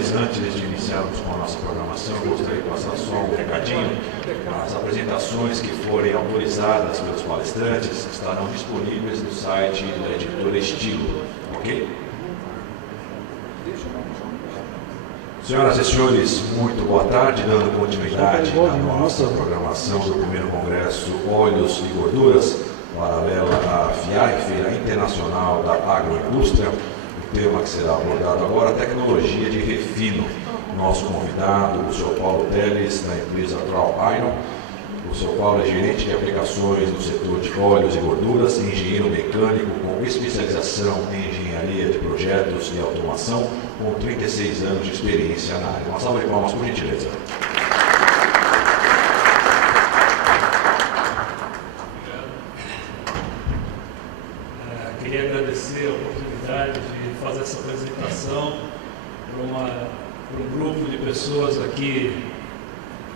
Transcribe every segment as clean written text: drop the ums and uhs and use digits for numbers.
senhores, antes de iniciarmos com a nossa programação, eu gostaria de passar só um recadinho. As apresentações que forem autorizadas pelos palestrantes estarão disponíveis no site da editora Estilo, ok? Senhoras e senhores, muito boa tarde, dando continuidade à nossa programação do primeiro congresso Óleos e Gorduras, paralela à FIAG, Feira Internacional da Agroindústria. O tema que será abordado agora, tecnologia de refino. Nosso convidado, o Sr. Paulo Teles, da empresa Troll Iron. O Sr. Paulo é gerente de aplicações no setor de óleos e gorduras, engenheiro mecânico com especialização em engenharia de projetos e automação, com 36 anos de experiência na área. Uma salva de palmas, por gentileza. Queria agradecer a oportunidade de fazer essa apresentação para um grupo de pessoas aqui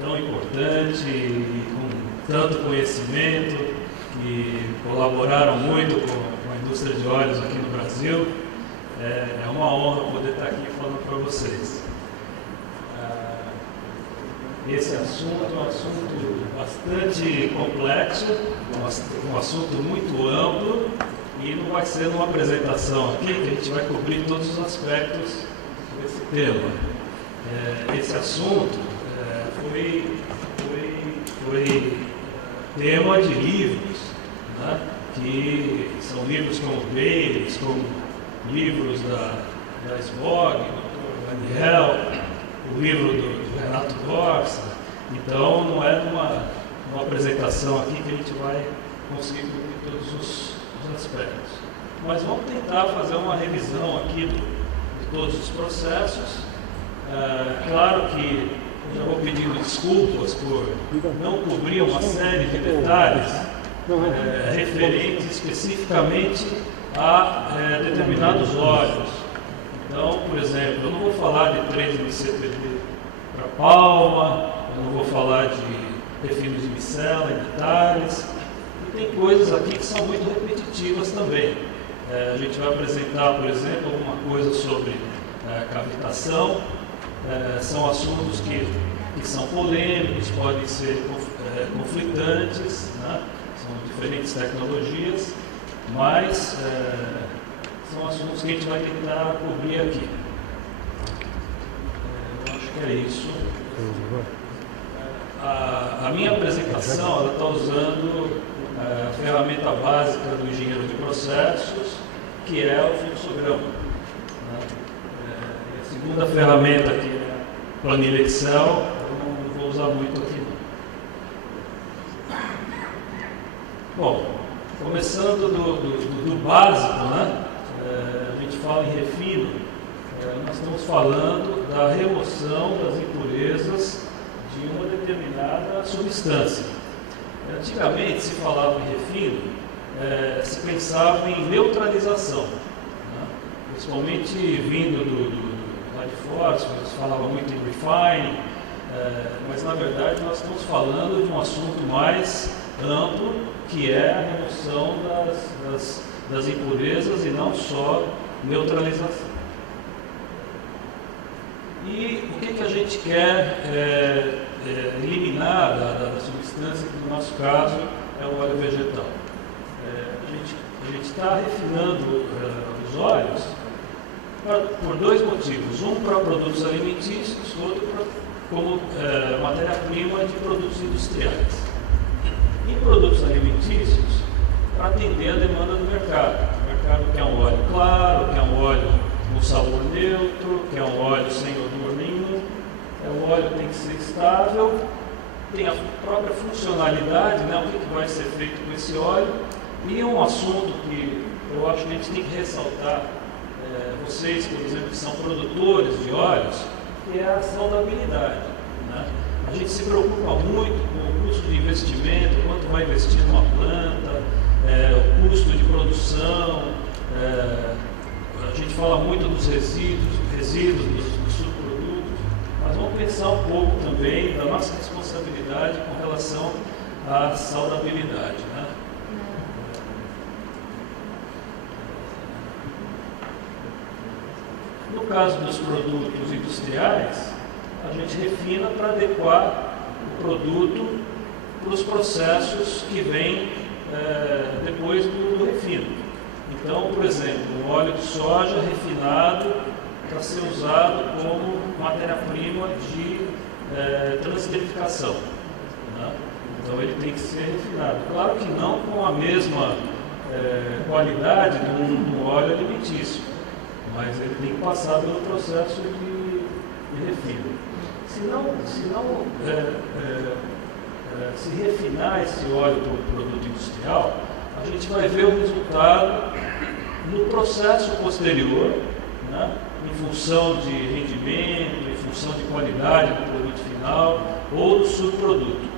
tão importante e com tanto conhecimento, que colaboraram muito com a indústria de óleos aqui no Brasil. É uma honra poder estar aqui falando para vocês. Esse assunto é um assunto bastante complexo, um assunto muito amplo, e não vai ser numa apresentação aqui que a gente vai cobrir todos os aspectos desse tema. Esse assunto foi tema de livros, né, que são livros como Bayes, como livros da Svog, do Daniel, o livro do Renato Borsa. Então não é numa apresentação aqui que a gente vai conseguir cobrir todos os aspectos. Mas vamos tentar fazer uma revisão aqui de todos os processos. Claro que eu já vou pedindo desculpas por não cobrir uma série de detalhes referentes especificamente a determinados óleos. Então, por exemplo, eu não vou falar de 3-MCPD para palma, eu não vou falar de refinos de micela em detalhes. E tem coisas aqui que são muito repetitivas também. A gente vai apresentar, por exemplo, alguma coisa sobre cavitação. São assuntos que são polêmicos, podem ser conflitantes, né? São diferentes tecnologias, mas são assuntos que a gente vai tentar cobrir aqui. Eu acho que é isso. A minha apresentação ela está usando a ferramenta básica do engenheiro de processos, que é o fluxograma. A segunda ferramenta, que é a planilha Excel, eu não vou usar muito aqui. Bom, começando do básico, né? A gente fala em refino, nós estamos falando da remoção das impurezas de uma determinada substância. Antigamente se falava em refino, se pensava em neutralização, né? Principalmente vindo lá de fora, se falava muito em refining, mas na verdade nós estamos falando de um assunto mais amplo, que é a remoção das impurezas e não só neutralização. E o que a gente quer eliminar da substância, que no nosso caso é o óleo vegetal. A gente está refinando os óleos por dois motivos. Um para produtos alimentícios, outro como matéria-prima de produtos industriais. Em produtos alimentícios, para atender a demanda do mercado. O mercado quer um óleo claro, quer um óleo com sabor neutro, quer um óleo sem odor nenhum. O óleo tem que ser estável, tem a própria funcionalidade, né? O que vai ser feito com esse óleo. E um assunto que eu acho que a gente tem que ressaltar, vocês, por exemplo, que são produtores de óleos, que é a saudabilidade, né? A gente se preocupa muito com o custo de investimento, quanto vai investir numa planta, o custo de produção, a gente fala muito dos resíduos dos subprodutos, mas vamos pensar um pouco também da nossa responsabilidade com relação à saudabilidade, né? No caso dos produtos industriais, a gente refina para adequar o produto para os processos que vêm depois do refino. Então, por exemplo, o óleo de soja refinado para ser usado como matéria-prima de transesterificação, né? Então ele tem que ser refinado. Claro que não com a mesma qualidade do óleo alimentício, mas ele tem que passar pelo processo de refino. Se refinar esse óleo para o produto industrial, a gente vai ver o resultado no processo posterior, né? Em função de rendimento, em função de qualidade do produto final ou do subproduto.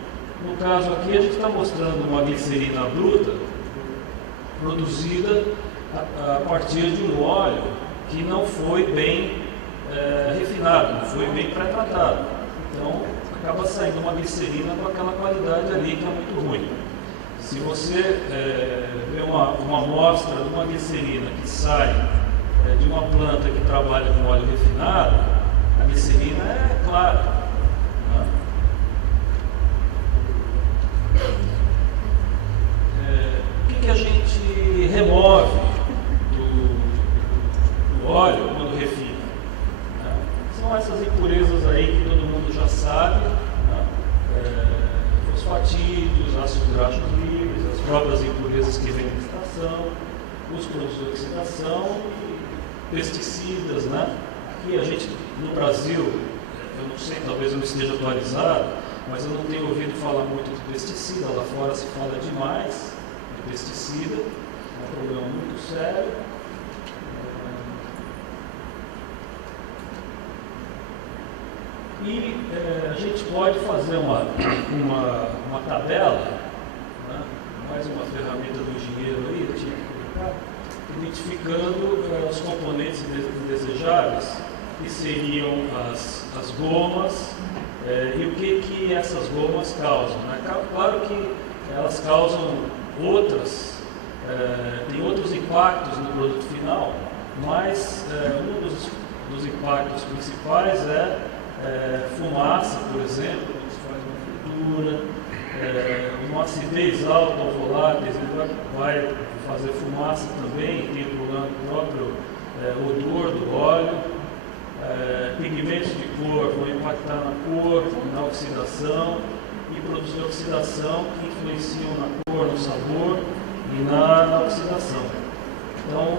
No caso aqui, a gente está mostrando uma glicerina bruta produzida a partir de um óleo que não foi bem refinado, não foi bem pré-tratado. Então, acaba saindo uma glicerina com aquela qualidade ali que é muito ruim. Se você vê uma amostra de uma glicerina que sai de uma planta que trabalha com óleo refinado, a glicerina é clara, né? O que a gente remove do óleo quando refina? São essas impurezas aí que todo mundo já sabe, né? Fosfatídeos, ácidos graxos livres, as próprias impurezas que vêm da extração, os produtos de oxidação e pesticidas, né? Aqui a gente, no Brasil, eu não sei, talvez eu não esteja atualizado, mas eu não tenho ouvido falar muito de pesticida. Lá fora se fala demais de pesticida, é um problema muito sério. E a gente pode fazer uma tabela, né? Mais uma ferramenta do engenheiro aí, eu tinha que colocar, identificando os componentes indesejáveis, que seriam as gomas, e o que essas gomas causam, né? Claro que elas causam tem outros impactos no produto final, mas um dos impactos principais fumaça, por exemplo, quando se faz uma fritura, uma acidez alta ou voláteis, ele vai fazer fumaça também, tem o próprio odor do óleo. Pigmentos de cor vão impactar na cor, na oxidação, e produzir oxidação que influenciam na cor, no sabor e na oxidação. Então,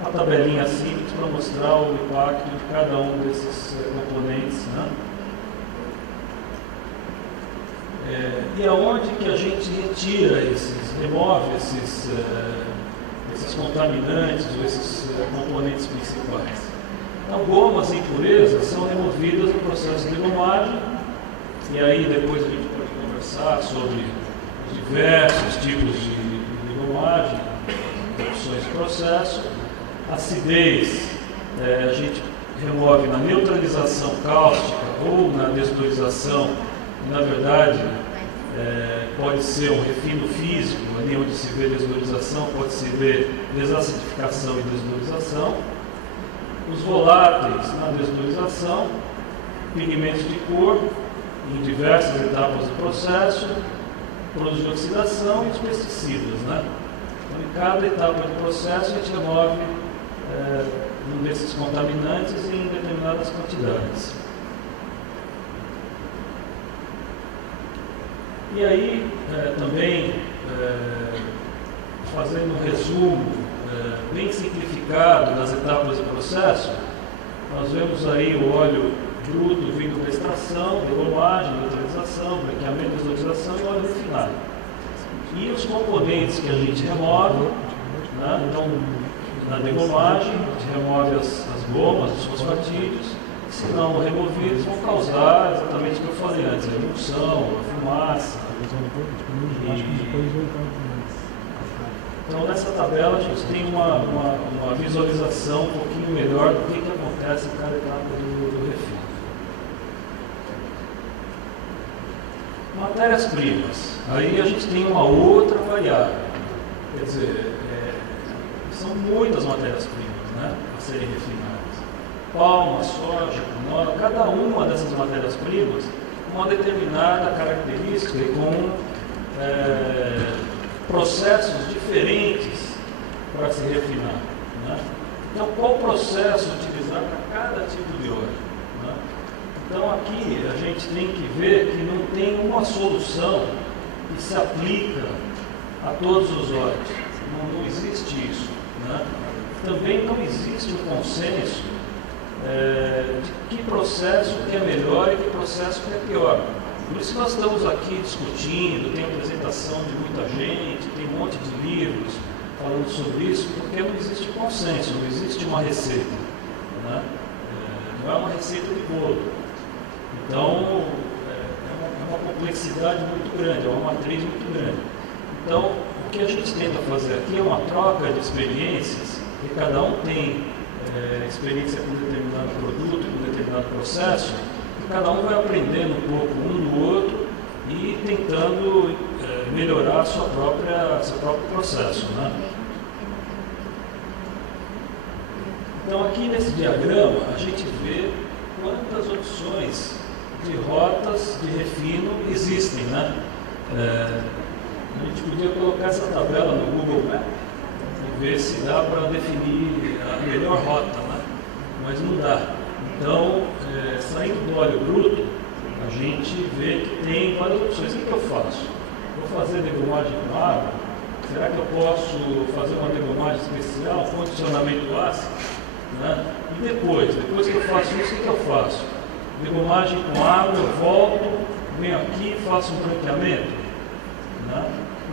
uma tabelinha simples para mostrar o impacto de cada um desses componentes, né? E aonde que a gente remove esses contaminantes ou esses componentes principais? Então, gomas e impurezas são removidas no processo de degomagem, e aí depois a gente pode conversar sobre os diversos tipos de degomagem, opções de processo. Acidez, a gente remove na neutralização cáustica ou na desodorização, e, na verdade, pode ser um refino físico, ali onde se vê desodorização, pode se ver desacidificação e desodorização. Os voláteis na desodorização, pigmentos de cor em diversas etapas do processo, produtos de oxidação e os pesticidas, né? Então, em cada etapa do processo, a gente remove um desses contaminantes em determinadas quantidades. E aí, também, fazendo um resumo bem simplificado das etapas do processo, nós vemos aí o óleo bruto vindo da extração, degomagem, neutralização, branqueamento, desodorização e o óleo refinado. E os componentes que a gente remove, né? Então, na degomagem, a gente remove as gomas, os fosfatídeos, que, se não removidos, vão causar exatamente o que eu falei antes, a emulsão, a fumaça. Então, nessa tabela, a gente tem uma visualização um pouquinho melhor do que acontece em cada etapa do refino. Matérias-primas. Aí a gente tem uma outra variável. Quer dizer, são muitas matérias-primas, né, a serem refinadas. Palma, soja, cada uma dessas matérias-primas uma determinada característica e com processos diferentes para se refinar, né? Então, qual processo utilizar para cada tipo de óleo, né? Então, aqui a gente tem que ver que não tem uma solução que se aplica a todos os óleos. Não existe isso, né? Também não existe um consenso de que processo que é melhor e que processo que é pior. Por isso nós estamos aqui discutindo, tem apresentação de muita gente, tem um monte de livros falando sobre isso, porque não existe consenso, não existe uma receita, né? Não é uma receita de bolo. Então, é uma complexidade muito grande, é uma matriz muito grande. Então, o que a gente tenta fazer aqui é uma troca de experiências, que cada um tem experiência com determinado produto, com determinado processo, e cada um vai aprendendo um pouco um do outro e tentando melhorar seu próprio processo, né? Então, aqui nesse diagrama, a gente vê quantas opções de rotas de refino existem, né? A gente podia colocar essa tabela no Google Maps e ver se dá para definir a melhor rota, né? Mas não dá. Então, saindo do óleo bruto, a gente vê que tem várias opções. O que eu faço? Vou fazer degomagem com água? Será que eu posso fazer uma degomagem especial, condicionamento ácido? Né? E depois que eu faço isso, o que eu faço? Degomagem com água, eu volto, venho aqui, faço um branqueamento, né?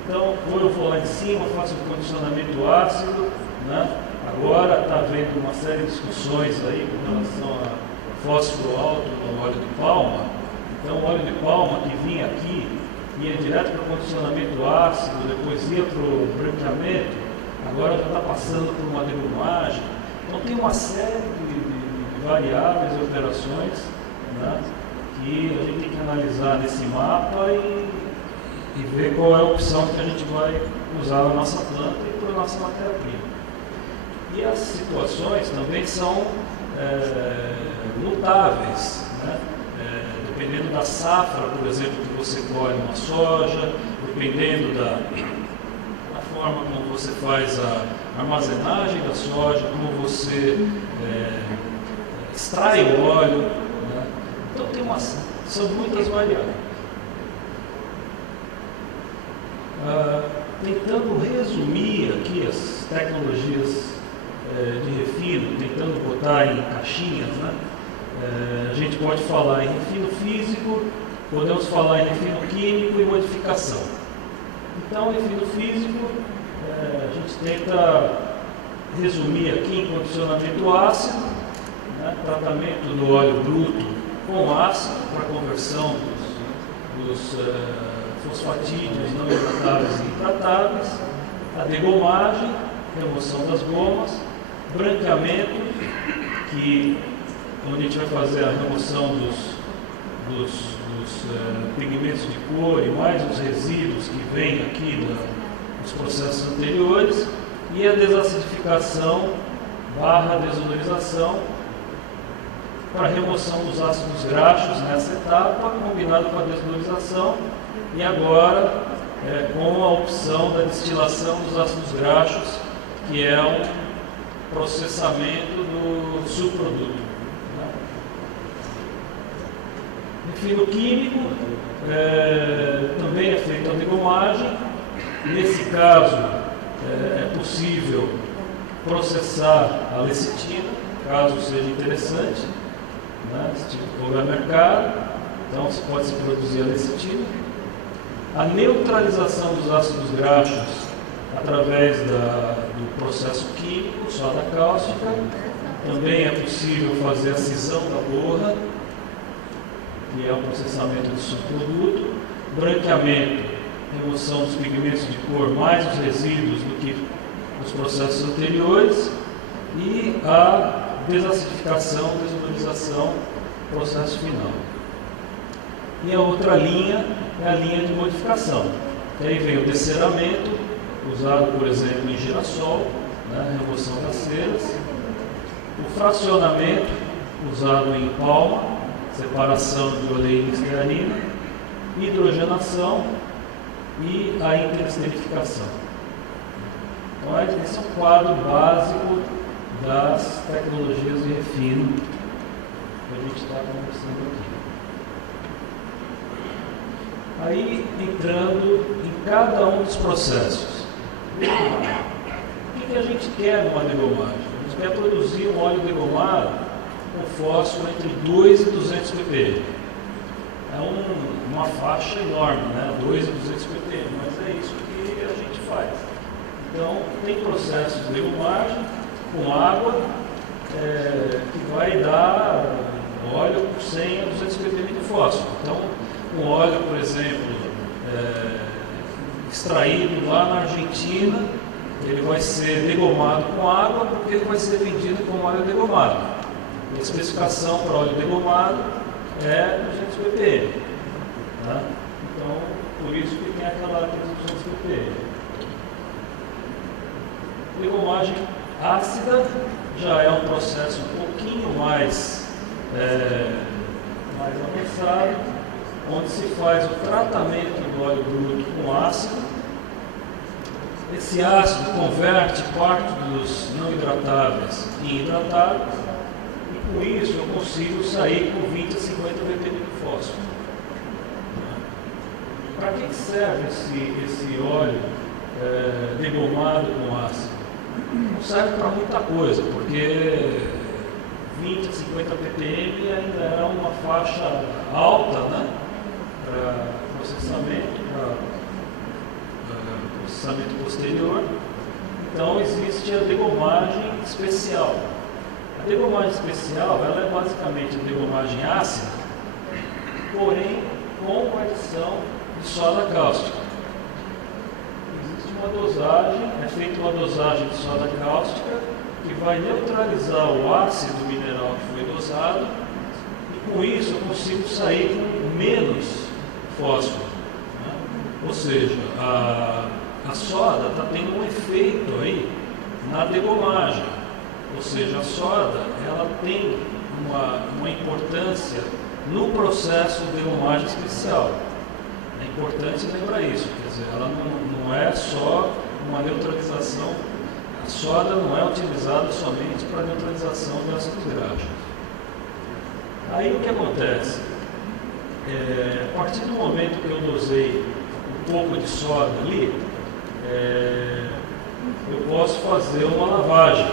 Então, ou eu vou lá em cima, faço um condicionamento ácido, né? Agora está havendo uma série de discussões aí com relação a fósforo alto no óleo de palma. Então, o óleo de palma que vinha aqui, ia direto para o condicionamento ácido, depois ia para o branqueamento, agora já está passando por uma degomagem. Então, tem uma série de variáveis e operações, né, que a gente tem que analisar nesse mapa e ver qual é a opção que a gente vai usar na nossa planta e para a nossa matéria-prima. E as situações também são mutáveis, né? Dependendo da safra, por exemplo, que você colhe uma soja, dependendo da forma como você faz a armazenagem da soja, como você extrai o óleo, né? Então são muitas variáveis. Tentando resumir aqui as tecnologias de refino, tentando botar em caixinhas, né? A gente pode falar em refino físico, podemos falar em refino químico e modificação. Então, refino físico, a gente tenta resumir aqui em condicionamento ácido, né? Tratamento do óleo bruto com ácido para conversão dos fosfatídeos não hidratáveis e intratáveis, a degomagem, remoção das gomas, branqueamento, onde a gente vai fazer a remoção dos pigmentos de cor e mais os resíduos que vêm aqui dos processos anteriores, e a desacidificação / desodorização para remoção dos ácidos graxos nessa etapa, combinado com a desodorização, e agora com a opção da destilação dos ácidos graxos, que é um processamento do subproduto. Refino químico, também é feita a degomagem. Nesse caso, é possível processar a lecitina, caso seja interessante, né? Se for mercado, então pode-se produzir a lecitina. A neutralização dos ácidos graxos através do processo químico, soda cáustica. Também é possível fazer a cisão da borra, que é o processamento de subproduto. Branqueamento, remoção dos pigmentos de cor mais os resíduos do que os processos anteriores. E a desacidificação, desodorização, processo final. E a outra linha é a linha de modificação. E aí vem o desceramento, usado, por exemplo, em girassol, né, remoção das ceras. O fracionamento, usado em palma, separação de oleína e estearina, hidrogenação e a interesterificação. Então, esse é um quadro básico das tecnologias de refino que a gente está conversando aqui. Aí, entrando em cada um dos processos. O que a gente quer numa degomagem? A gente quer produzir um óleo degomado com fósforo entre 2 e 200 ppm. É uma faixa enorme, né? 2 e 200 ppm, mas é isso que a gente faz. Então, tem processos de degomagem com água que vai dar óleo com 100 a 200 ppm de fósforo. Então, um óleo, por exemplo, extraído lá na Argentina, ele vai ser degomado com água porque ele vai ser vendido como óleo degomado. A especificação para óleo degomado é 200 ppm. Né? Então, por isso que tem aqueles 200 ppm. Degomagem ácida já é um processo um pouquinho mais avançado, onde se faz o tratamento do óleo bruto com ácido. Esse ácido converte parte dos não hidratáveis em hidratáveis, e com isso eu consigo sair com 20 a 50 ppm de fósforo. Para que serve esse óleo degomado com ácido? Não serve para muita coisa, porque 20 a 50 ppm ainda é uma faixa alta, né, para processamento posterior. Então existe a degomagem especial. A degomagem especial ela é basicamente a degomagem ácida, porém com adição de soda cáustica. Existe uma dosagem, é feita uma dosagem de soda cáustica que vai neutralizar o ácido mineral que foi dosado, e com isso eu consigo sair com menos fósforo. Né? Ou seja, a soda está tendo um efeito aí na degomagem. Ou seja, a soda ela tem uma importância no processo de degomagem especial. É importante lembrar isso, quer dizer, ela não é só uma neutralização. A soda não é utilizada somente para neutralização de ácidos graxos. Aí o que acontece? A partir do momento que eu dosei um pouco de soda ali, eu posso fazer uma lavagem.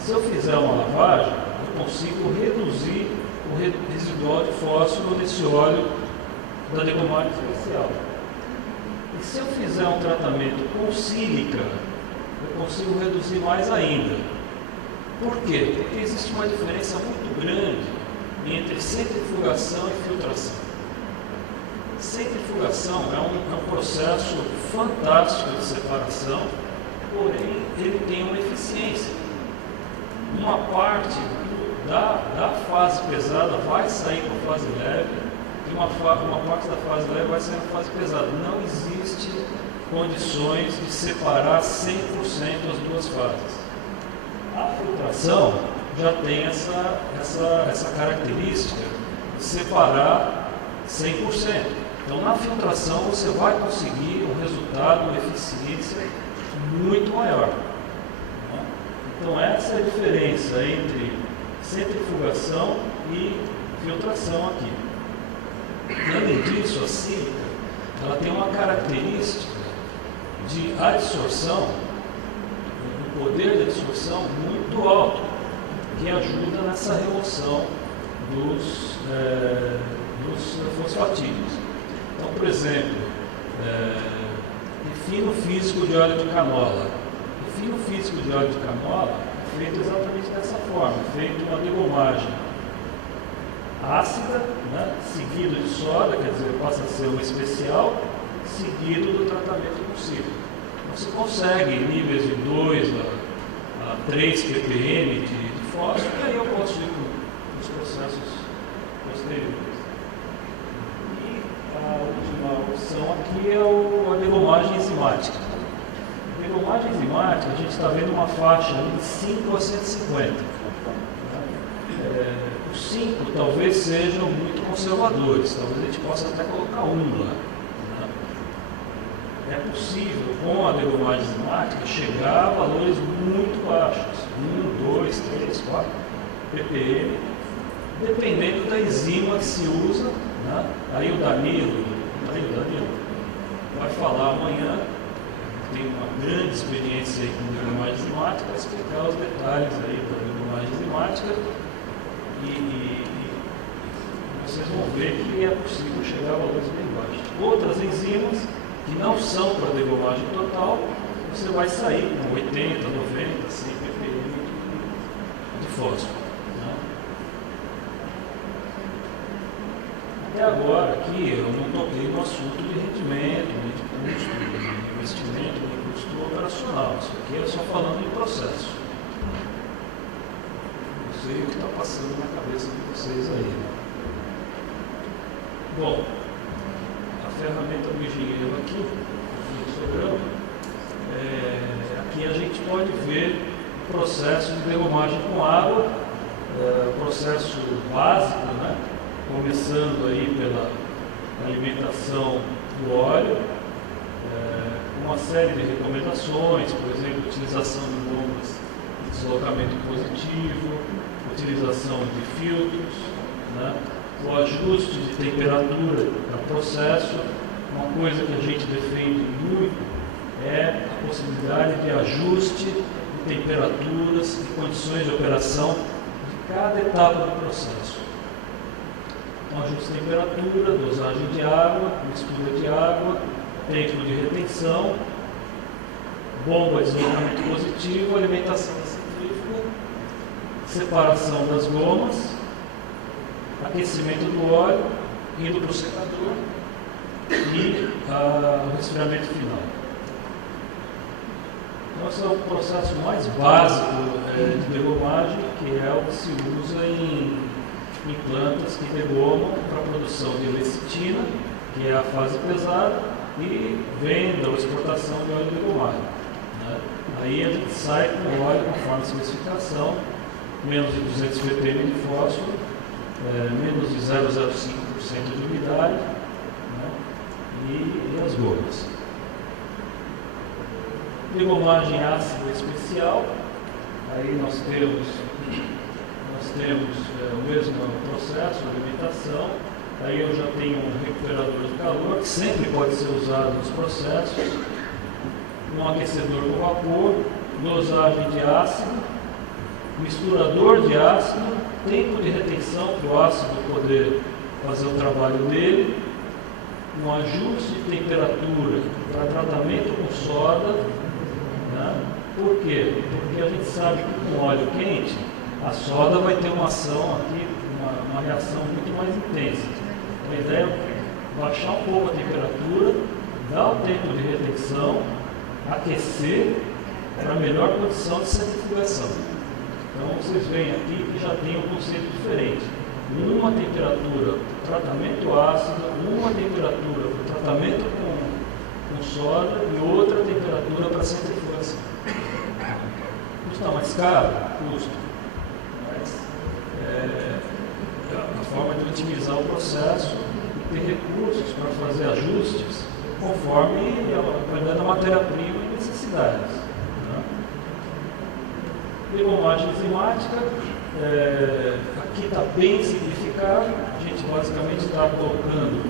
Se eu fizer uma lavagem, eu consigo reduzir o residual de fósforo nesse óleo da degomagem especial. E se eu fizer um tratamento com sílica, eu consigo reduzir mais ainda. Por quê? Porque existe uma diferença muito grande entre centrifugação e filtração. Centrifugação é um processo fantástico de separação, porém ele tem uma eficiência. Uma parte da fase pesada vai sair para a fase leve e uma parte da fase leve vai sair para a fase pesada. Não existe condições de separar 100% as duas fases. A filtração já tem essa característica de separar 100%. Então, na filtração, você vai conseguir um resultado, uma eficiência muito maior. Então, essa é a diferença entre centrifugação e filtração aqui. Além disso, a sílica ela tem uma característica de adsorção, um poder de adsorção muito alto, que ajuda nessa remoção dos fosfatídeos. Então, por exemplo, refino físico de óleo de canola. Refino físico de óleo de canola é feito exatamente dessa forma, é feito uma degomagem ácida, né, seguido de soda, quer dizer, passa a ser uma especial, seguido do tratamento com sílica. Então, você consegue níveis de 2 a 3 ppm de fósforo, e aí eu posso ir com os processos posteriores. E a última opção aqui é a degomagem enzimática. A degomagem enzimática, a gente está vendo uma faixa de 5 a 150. Os 5 talvez sejam muito conservadores, talvez a gente possa até colocar 1 lá. Né? É possível, com a degomagem enzimática, chegar a valores muito baixos, 1, 2, 3, 4 ppm, dependendo da enzima que se usa. Né? Aí o Danilo vai falar amanhã, tem uma grande experiência aí com degomagem enzimática, vai explicar os detalhes aí da degomagem enzimática e vocês vão ver que é possível chegar a valores bem baixos. Outras enzimas que não são para degomagem total, você vai sair com 80, 90, 100 ppm de fósforo. Né? Até agora aqui eu não toquei no assunto de rendimento, nem de custo, de investimento, de custo operacional. Isso aqui é só falando em processo. Não sei o que está passando na cabeça de vocês aí. Né? Bom, a ferramenta do engenheiro aqui, no programa, aqui a gente pode ver o processo de degomagem com água, processo básico, né? Começando aí pela alimentação do óleo, uma série de recomendações, por exemplo, utilização de bombas de deslocamento positivo, utilização de filtros, né? O ajuste de temperatura do processo. Uma coisa que a gente defende muito é a possibilidade de ajuste de temperaturas e condições de operação de cada etapa do processo. Então, ajuste de temperatura, dosagem de água, mistura de água, tempo de retenção, bomba de deslocamento positivo, alimentação da centrífuga, separação das gomas, aquecimento do óleo, indo para o secador e o resfriamento final. Então, esse é o processo mais básico de degomagem, que é o que se usa em plantas que degomam para a produção de lecitina, que é a fase pesada, e venda ou exportação de óleo degomado. Né? Aí a gente sai com o óleo conforme a especificação, menos de 200 ppm de fósforo, menos de 0,05% de umidade, né? e as gomas. Degomagem ácida especial, aí nós temos o mesmo processo de alimentação. Aí eu já tenho um recuperador de calor, que sempre pode ser usado nos processos, um aquecedor com vapor, dosagem de ácido, misturador de ácido, tempo de retenção para o ácido poder fazer o trabalho dele, um ajuste de temperatura para tratamento com soda. Né? Por quê? Porque a gente sabe que com óleo quente, a soda vai ter uma ação aqui, uma reação muito mais intensa. A ideia é baixar um pouco a temperatura, dar o tempo de retenção, aquecer para a melhor condição de centrifugação. Então vocês veem aqui que já tem um conceito diferente. Uma temperatura para tratamento ácido, uma temperatura para tratamento com soda e outra temperatura para centrifugação. Custa mais caro? Custa. Mas a forma de otimizar o processo e ter recursos para fazer ajustes conforme a matéria-prima e necessidades. Né? Degomagem enzimática, aqui está bem simplificado, a gente basicamente está colocando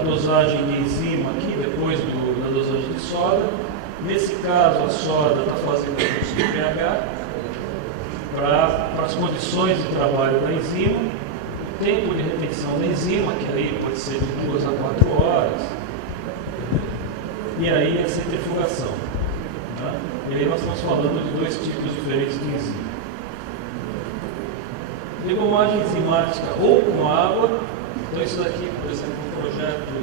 a dosagem de enzima aqui depois da dosagem de soda. Nesse caso, a soda está fazendo curso de pH para as condições de trabalho da enzima, o tempo de retenção da enzima, que aí pode ser de 2 a 4 horas, e aí a centrifugação. Né? E aí nós estamos falando de 2 tipos diferentes de enzima. Degomagem enzimática ou com água. Então isso daqui, por exemplo, é um projeto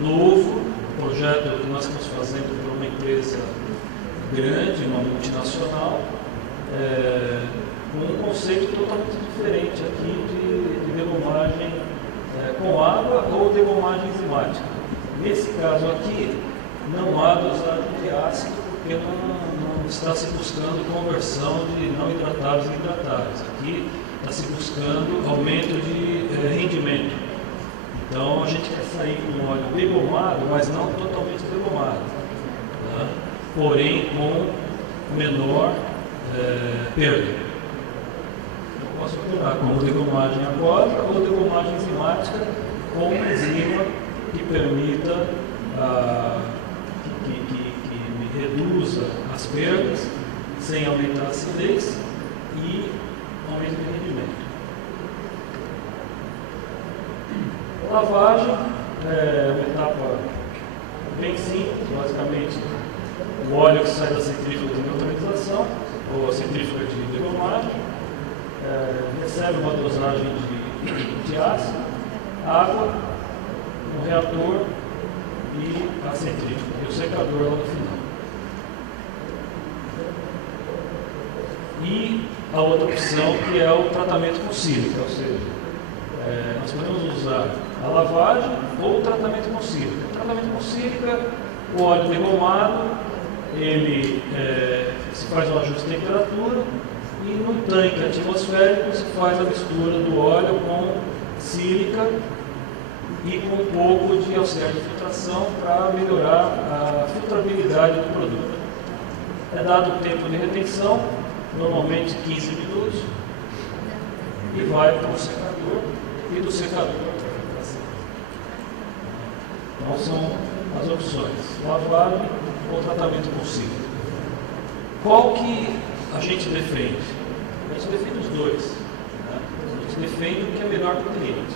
novo, um projeto que nós estamos fazendo para uma empresa grande, uma multinacional, com um conceito totalmente diferente aqui de degomagem com água ou degomagem enzimática. Nesse caso aqui, não há dosagem de ácido, porque não está se buscando conversão de não hidratáveis em hidratáveis. Aqui está se buscando aumento de rendimento. Então a gente quer sair com um óleo degomado, mas não totalmente degomado, tá? Porém com menor perda. Eu posso operar como degomagem aquosa ou degomagem enzimática com uma enzima que permita que me reduza as perdas sem aumentar a acidez e aumento de rendimento. A lavagem é uma etapa bem simples, basicamente o óleo que sai da centrífuga de neutralização ou a centrífuga de degomagem recebe uma dosagem de ácido, água, um reator e a centrífuga e o secador lá no final. E a outra opção que é o tratamento com sílica, ou seja, nós podemos usar a lavagem ou o tratamento com sílica. O tratamento com sílica, o óleo degomado, ele se faz um ajuste de temperatura e no tanque atmosférico se faz a mistura do óleo com sílica e com um pouco de auxiliar de filtração para melhorar a filtrabilidade do produto. É dado o tempo de retenção, normalmente 15 minutos, e vai para o secador e do secador para cima. Então são as opções: lavagem ou tratamento com sílica. Qual que a gente defende? A gente defende os dois. Né? A gente defende o que é melhor para o cliente.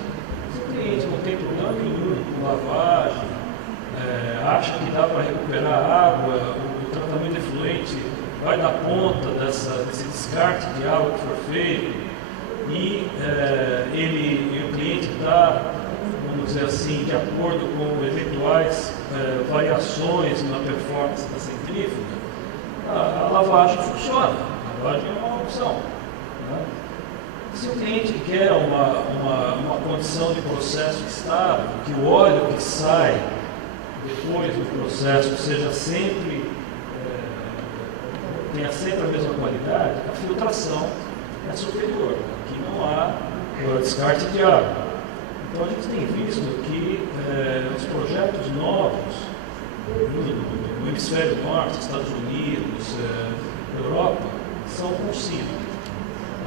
Se o cliente não tem problema nenhum com lavagem, acha que dá para recuperar água, o tratamento efluente vai dar conta desse descarte de água que for feito, e o cliente está, vamos dizer assim, de acordo com eventuais variações na performance da centrífuga, a lavagem funciona, a lavagem é uma opção. Né? Se o cliente quer uma condição de processo estável, que o óleo que sai depois do processo seja sempre, tenha sempre a mesma qualidade, a filtração é superior, aqui não há descarte de água. Então a gente tem visto que os projetos novos no hemisfério norte, Estados Unidos, Europa, são com sílica.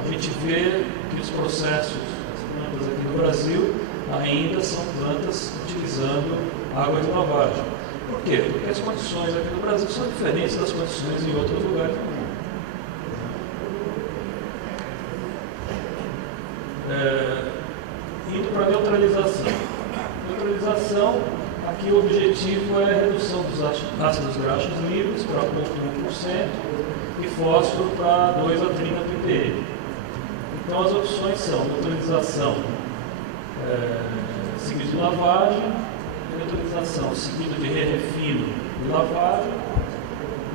A gente vê que os processos, as plantas aqui no Brasil, ainda são plantas utilizando água de lavagem. Por quê? Porque as condições aqui no Brasil são diferentes das condições em outros lugares do mundo. Indo para a neutralização. Neutralização, aqui o objetivo é a redução dos ácidos graxos livres para 0,1% e fósforo para 2 a 30 ppm. Então as opções são neutralização seguido de lavagem, neutralização seguido de refino e lavagem,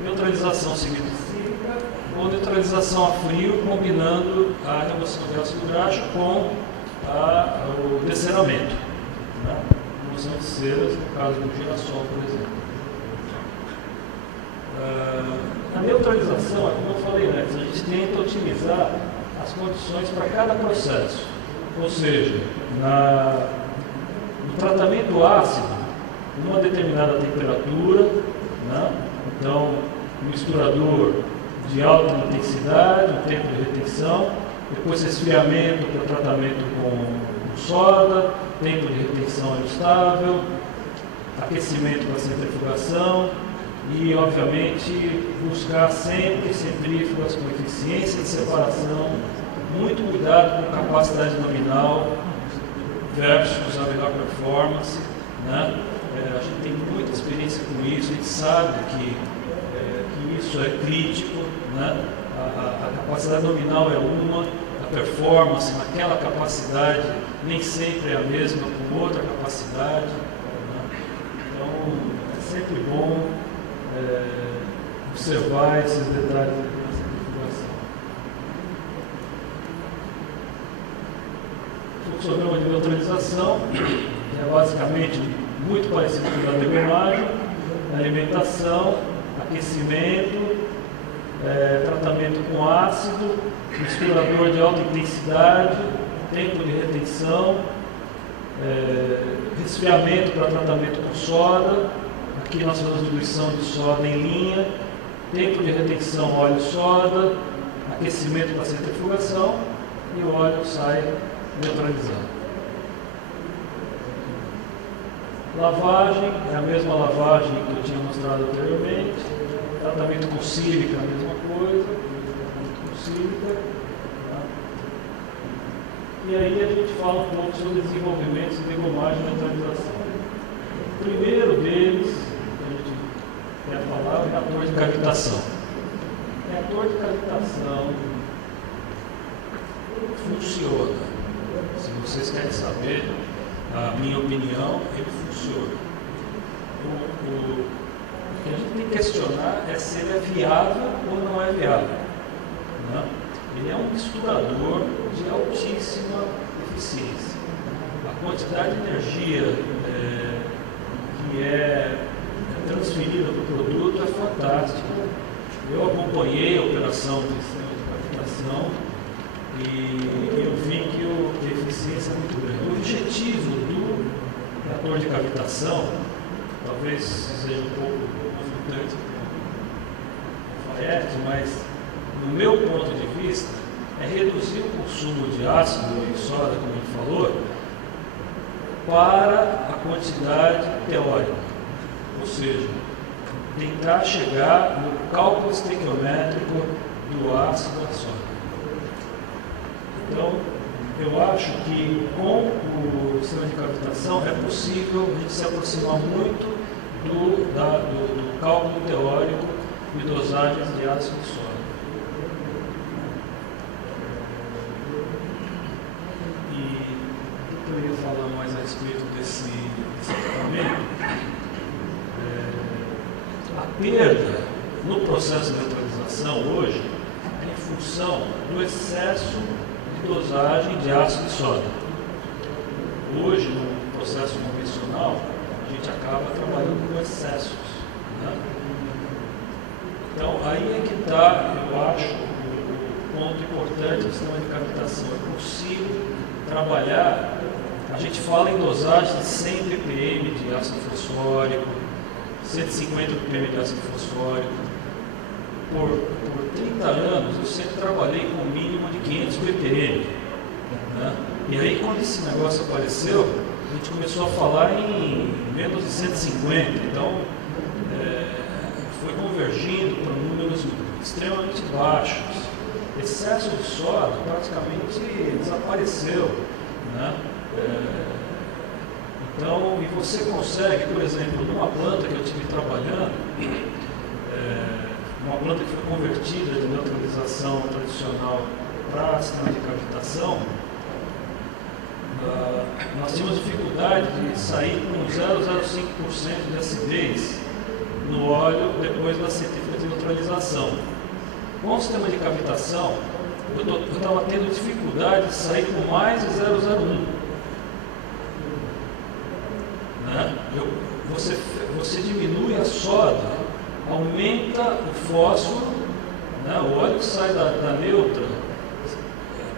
neutralização seguido de sílica ou neutralização a frio, combinando a remoção de ácido graxo com o desceramento, né? Remoção de ceras, no caso do girassol, por exemplo. A neutralização, como eu falei antes, a gente tenta otimizar as condições para cada processo, ou seja, no tratamento ácido, numa determinada temperatura, né? Então, um misturador de alta intensidade, um tempo de retenção, depois resfriamento para tratamento com soda, tempo de retenção ajustável, aquecimento para centrifugação e, obviamente, buscar sempre centrífugas com eficiência de separação, muito cuidado com capacidade nominal versus a melhor performance, né? A gente tem muita experiência com isso, a gente sabe que isso é crítico, né? A capacidade nominal é uma, a performance naquela capacidade nem sempre é a mesma com outra capacidade, né? Então é sempre bom observar esses detalhes da centrifugação. O fluxograma de neutralização é basicamente muito parecido com o da degomagem, alimentação, aquecimento, tratamento com ácido, misturador de alta intensidade, tempo de retenção, resfriamento para tratamento com soda. Aqui nós fazemos diluição de soda em linha, tempo de retenção óleo-soda, aquecimento para centrifugação e o óleo sai neutralizado. Lavagem, é a mesma lavagem que eu tinha mostrado anteriormente. Tratamento com sílica, a mesma coisa. Tratamento com sílica. Tá? E aí a gente fala um pouco sobre desenvolvimentos de degomagem e neutralização. O primeiro deles, que a gente quer falar, é o reator de cavitação. O reator de cavitação funciona. Se vocês querem saber a minha opinião, ele funciona. O que a gente tem que questionar é se ele é viável ou não é viável. Né? Ele é um misturador de altíssima eficiência. A quantidade de energia que é transferida para o produto é fantástica. Eu acompanhei a operação do sistema de cavitação e eu vi que a eficiência é muito grande. O objetivo do reator de cavitação, talvez seja um pouco conflitante com o Fayette, mas no meu ponto de vista é reduzir o consumo de ácido e soda, como ele falou, para a quantidade teórica, ou seja, tentar chegar no cálculo estequiométrico do ácido e da soda. Então, eu acho que com o sistema de cavitação é possível a gente se aproximar muito do cálculo teórico de dosagens de ácido e soda. E eu queria falar mais a respeito desse tratamento. A perda no processo de neutralização hoje é em função do excesso de dosagem de ácido e soda. Hoje, no processo convencional, a gente acaba trabalhando com excessos. Né? Então, aí é que está, eu acho, o ponto importante do sistema de cavitação. É possível trabalhar, a gente fala em dosagem de 100 ppm de ácido fosfórico, 150 ppm de ácido fosfórico. Por 30 anos eu sempre trabalhei com um mínimo de 500 ppm. Né? E aí quando esse negócio apareceu, a gente começou a falar em menos de 150. Então foi convergindo para números extremamente baixos. Excesso de soda praticamente desapareceu. Né? Então, e você consegue, por exemplo, numa planta que eu estive trabalhando, uma planta que foi convertida de neutralização tradicional para sistema de cavitação, nós tínhamos dificuldade de sair com 0,05% de acidez no óleo depois da centrífuga de neutralização. Com o sistema de cavitação, eu estava tendo dificuldade de sair com mais de 0,01%. Né? Você diminui a soda, aumenta o fósforo, né? O óleo que sai da neutra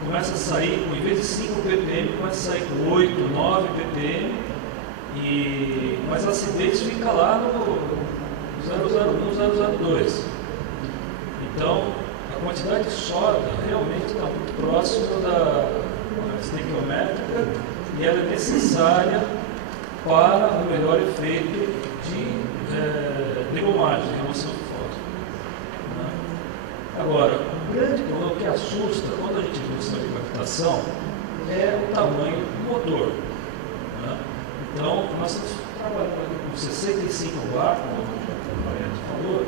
começa a sair, em vez de 5 ppm, começa a sair com 8, 9 ppm, mas a acidez fica lá no 0,01, 0,02. Então, a quantidade de soda realmente está muito próxima da estequiométrica e ela é necessária para o melhor efeito de degomagem, de remoção de fósforo. Né? Agora, o grande problema que assusta quando a gente vê o sistema de cavitação é o tamanho do motor. Né? Então, nós estamos trabalhando aqui com 65 bar, como o Fayette falou,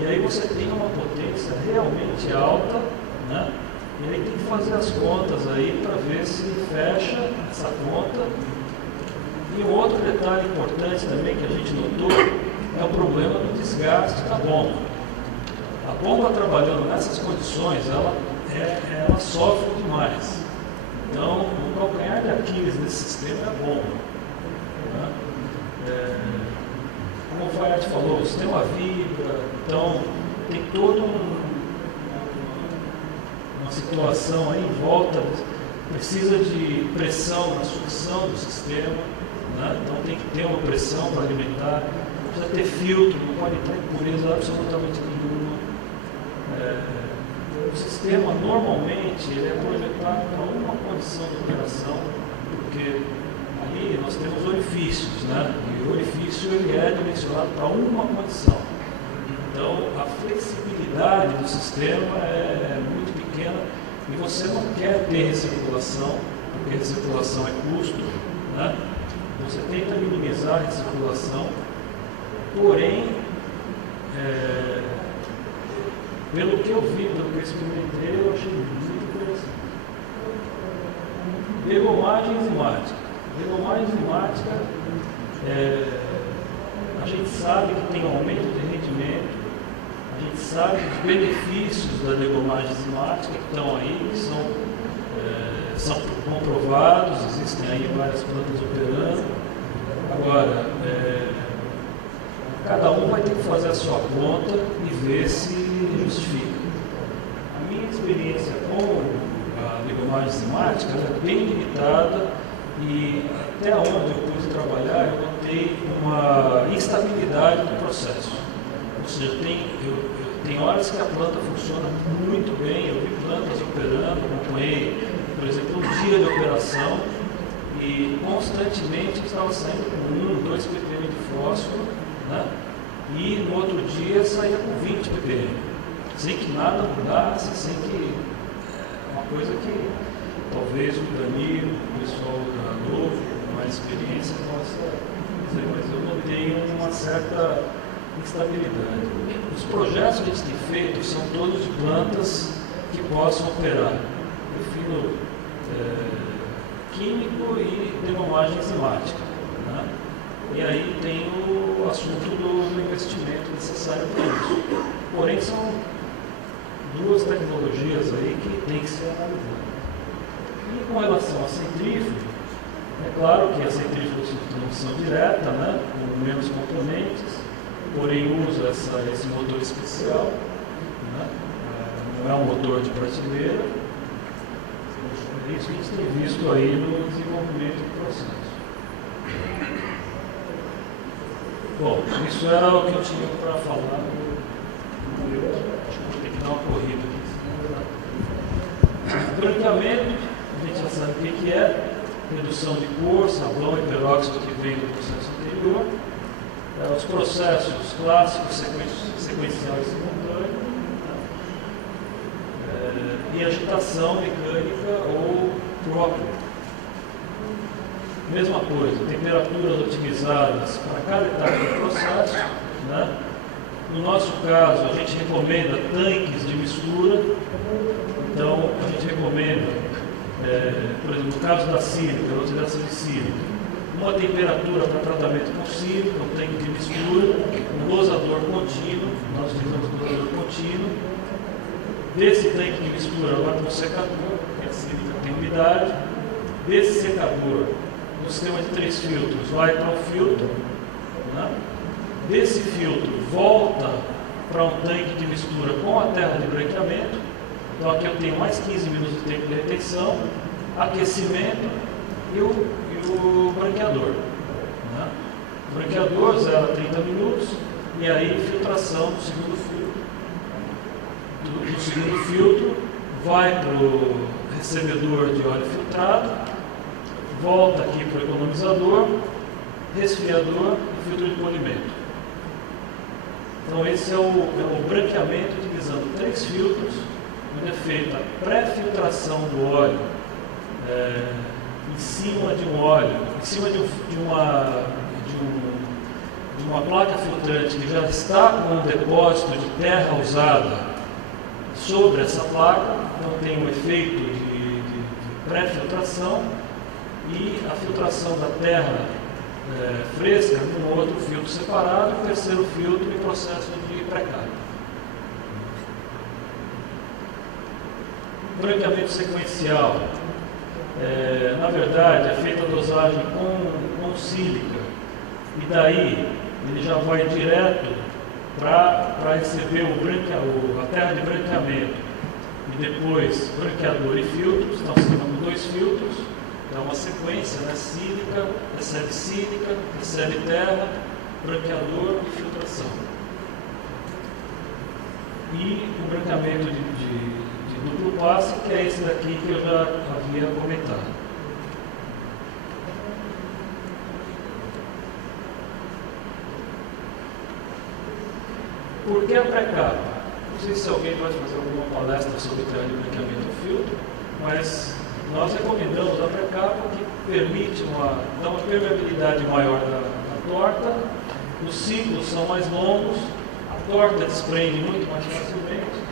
e aí você tem uma potência realmente alta, né? E aí tem que fazer as contas aí para ver se fecha essa conta. E um outro detalhe importante também que a gente notou é o problema do desgaste da bomba. A bomba trabalhando nessas condições, ela sofre demais. Então, o calcanhar de Aquiles desse sistema é a bomba. Né? Como o Fayette falou, o sistema vibra, então tem todo uma situação aí em volta, precisa de pressão na sucção do sistema, né? Então tem que ter uma pressão para alimentar, precisa ter filtro, não pode ter impureza absolutamente nenhuma. O sistema normalmente ele é projetado para uma condição de operação, porque ali nós temos orifícios, né? E o orifício ele é dimensionado para uma condição. Então a flexibilidade do sistema é muito pequena e você não quer ter recirculação, porque recirculação é custo, né? Você tenta minimizar a recirculação, porém, pelo que eu vi, pelo que eu experimentei, eu achei muito interessante. Degomagem enzimática. Degomagem enzimática, a gente sabe que tem aumento de rendimento, a gente sabe os benefícios da degomagem enzimática que estão aí, que são comprovados, existem aí várias plantas operando. Agora, cada um vai ter que fazer a sua conta e ver se justifica. A minha experiência com a degomagem enzimática é bem limitada e até onde eu pude trabalhar eu notei uma instabilidade do processo. Ou seja, tem horas que a planta funciona muito bem, eu vi plantas operando, acompanhei, por exemplo, um dia de operação e constantemente estava saindo com 1, 2 ppm de fósforo, né? E no outro dia saía com 20 ppm, sem que nada mudasse, sem que uma coisa que talvez o Danilo, o pessoal da Novo, com mais experiência, possa dizer, mas eu notei uma certa instabilidade. Os projetos que a gente tem feito são todos de plantas que possam operar. Eu prefiro químico e degomagem enzimática, né? E aí tem o assunto do investimento necessário para isso. Porém, são duas tecnologias aí que tem que ser analisadas. E com relação à centrífuga, é claro que a centrífuga de função direta, né, com menos componentes, porém usa esse motor especial, né, não é um motor de prateleira. É isso que a gente tem visto aí no desenvolvimento do processo. Bom, isso era o que eu tinha para falar. Acho que vou ter que dar uma corrida aqui. Branqueamento, a gente já sabe o que é. Redução de cor, sabão e peróxido que vem do processo anterior. Os processos clássicos, sequencial e simultâneo. E agitação mecânica ou própria. Mesma coisa, temperaturas otimizadas para cada etapa do processo, né? No nosso caso, a gente recomenda tanques de mistura. Então, a gente recomenda, por exemplo, no caso da sílica, a utilização de sílica, uma temperatura para tratamento com sílica, um tanque de mistura, um dosador contínuo, nós utilizamos um dosador contínuo. Desse tanque de mistura vai para o secador, porque a sílica tem umidade. Desse secador, no sistema de 3 filtros, vai para o filtro, né? Desse filtro, volta para um tanque de mistura com a terra de branqueamento. Então aqui eu tenho mais 15 minutos de tempo de retenção, aquecimento e o branqueador, né? O branqueador zera 30 minutos e aí filtração do segundo filtro. Do segundo filtro vai para o recebedor de óleo filtrado, volta aqui para o economizador, resfriador e filtro de polimento. Então esse é o branqueamento utilizando 3 filtros, onde é feita a pré-filtração do óleo em cima de um óleo, em cima de uma placa filtrante que já está com um depósito de terra usada sobre essa placa, então tem um efeito de pré-filtração e a filtração da terra fresca num outro filtro separado, o terceiro filtro em processo de pré-carga. Branqueamento sequencial, na verdade, é feita a dosagem com sílica e daí ele já vai direto para receber a terra de branqueamento. e depois branqueador e filtros. Então, você tem 2 filtros, é uma sequência, né? Sílica, recebe terra, branqueador e filtração. E o branqueamento de duplo passo, que é esse daqui que eu já havia comentado. Por que a pré-capa? Não sei se alguém pode fazer alguma palestra sobre terra de branqueamento do filtro, mas nós recomendamos a pré-capa, que permite dar uma permeabilidade maior da torta, os ciclos são mais longos, a torta desprende muito mais facilmente,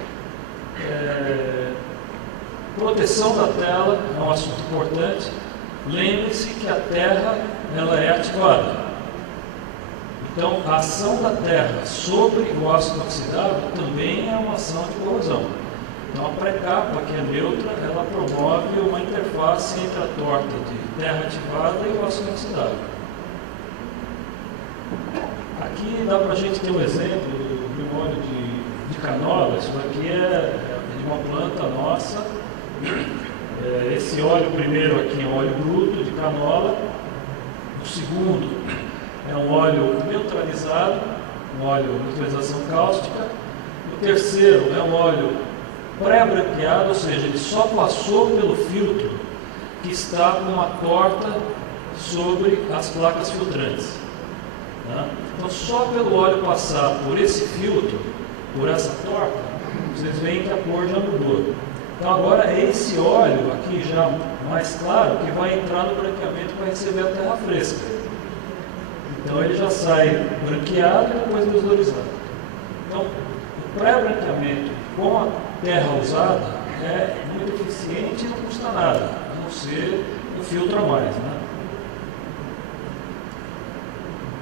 proteção da tela é um assunto importante. Lembre-se que a terra ela é ativada. Então, a ação da terra sobre o ácido oxidável também é uma ação de corrosão. Então, a pré-capa, que é neutra, ela promove uma interface entre a torta de terra ativada e o ácido oxidável. Aqui dá para a gente ter um exemplo de um óleo de canola. Isso aqui é de uma planta nossa. Esse óleo primeiro aqui é um óleo bruto de canola. O segundo é um óleo neutralizado, um óleo de neutralização cáustica. O terceiro é um óleo pré-branqueado, ou seja, ele só passou pelo filtro que está com uma torta sobre as placas filtrantes. Né? Então, só pelo óleo passar por esse filtro, por essa torta, vocês veem que a cor já mudou. Então, agora é esse óleo aqui já mais claro que vai entrar no branqueamento para receber a terra fresca. Então ele já sai branqueado e depois desvalorizado. Então, o pré-branqueamento com a terra usada é muito eficiente e não custa nada, a não ser um filtro a mais. Né?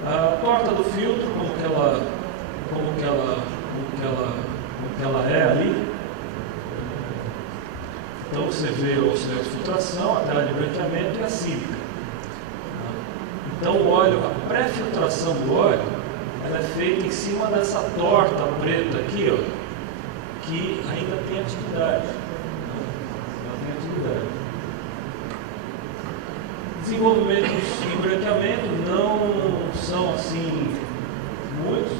A torta do filtro, como que ela é ali. Então você vê o auxiliar de filtração, a tela de branqueamento e a sílica. Então o óleo, a pré-filtração do óleo, ela é feita em cima dessa torta preta aqui, ó, que ainda tem atividade. Ela tem atividade. Desenvolvimentos em branqueamento não são assim muitos.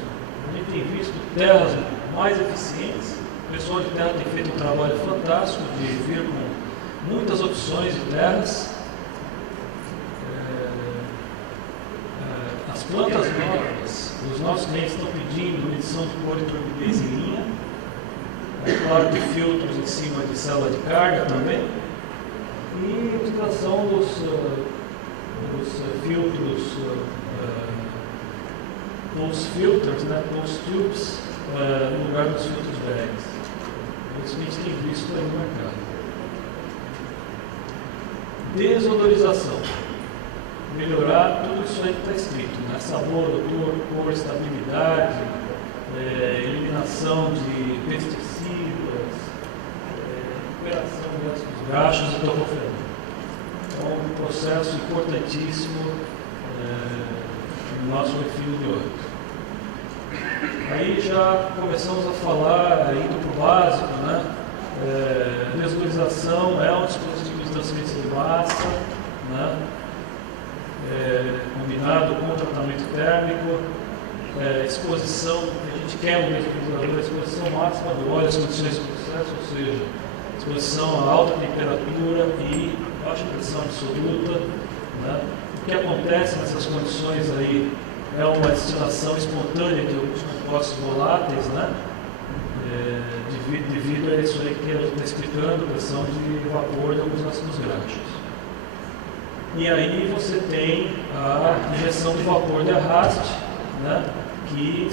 A gente tem visto terras mais eficientes. O pessoal de terra tem feito um trabalho fantástico de vir com muitas opções de terras. As plantas novas, os nossos clientes estão pedindo medição de cor e turbidez em linha. É claro que filtros em cima de célula de carga também. E utilização dos filtros, pulse filters, né, pulse tubes, no lugar dos filtros bags. Isso a gente tem visto aí no mercado. Desodorização. Melhorar tudo isso aí que está escrito, né? Sabor, odor, cor, estabilidade, eliminação de pesticidas, recuperação de ácidos graxos e tocofenol. Então, um processo importantíssimo no nosso refino de óleos. Aí já começamos a falar, indo para o básico, né? Desodorização é um dispositivo de transferência de massa, né? Combinado com o tratamento térmico, exposição, a gente quer um desodorisador, a exposição máxima do óleo às condições de processo, ou seja, exposição a alta temperatura e baixa pressão absoluta. Né? O que acontece nessas condições aí é uma destilação espontânea de alguns compostos voláteis, né? Devido a isso aí que a gente está explicando, pressão de vapor de alguns ácidos graxos. E aí você tem a injeção de vapor de arraste, né, que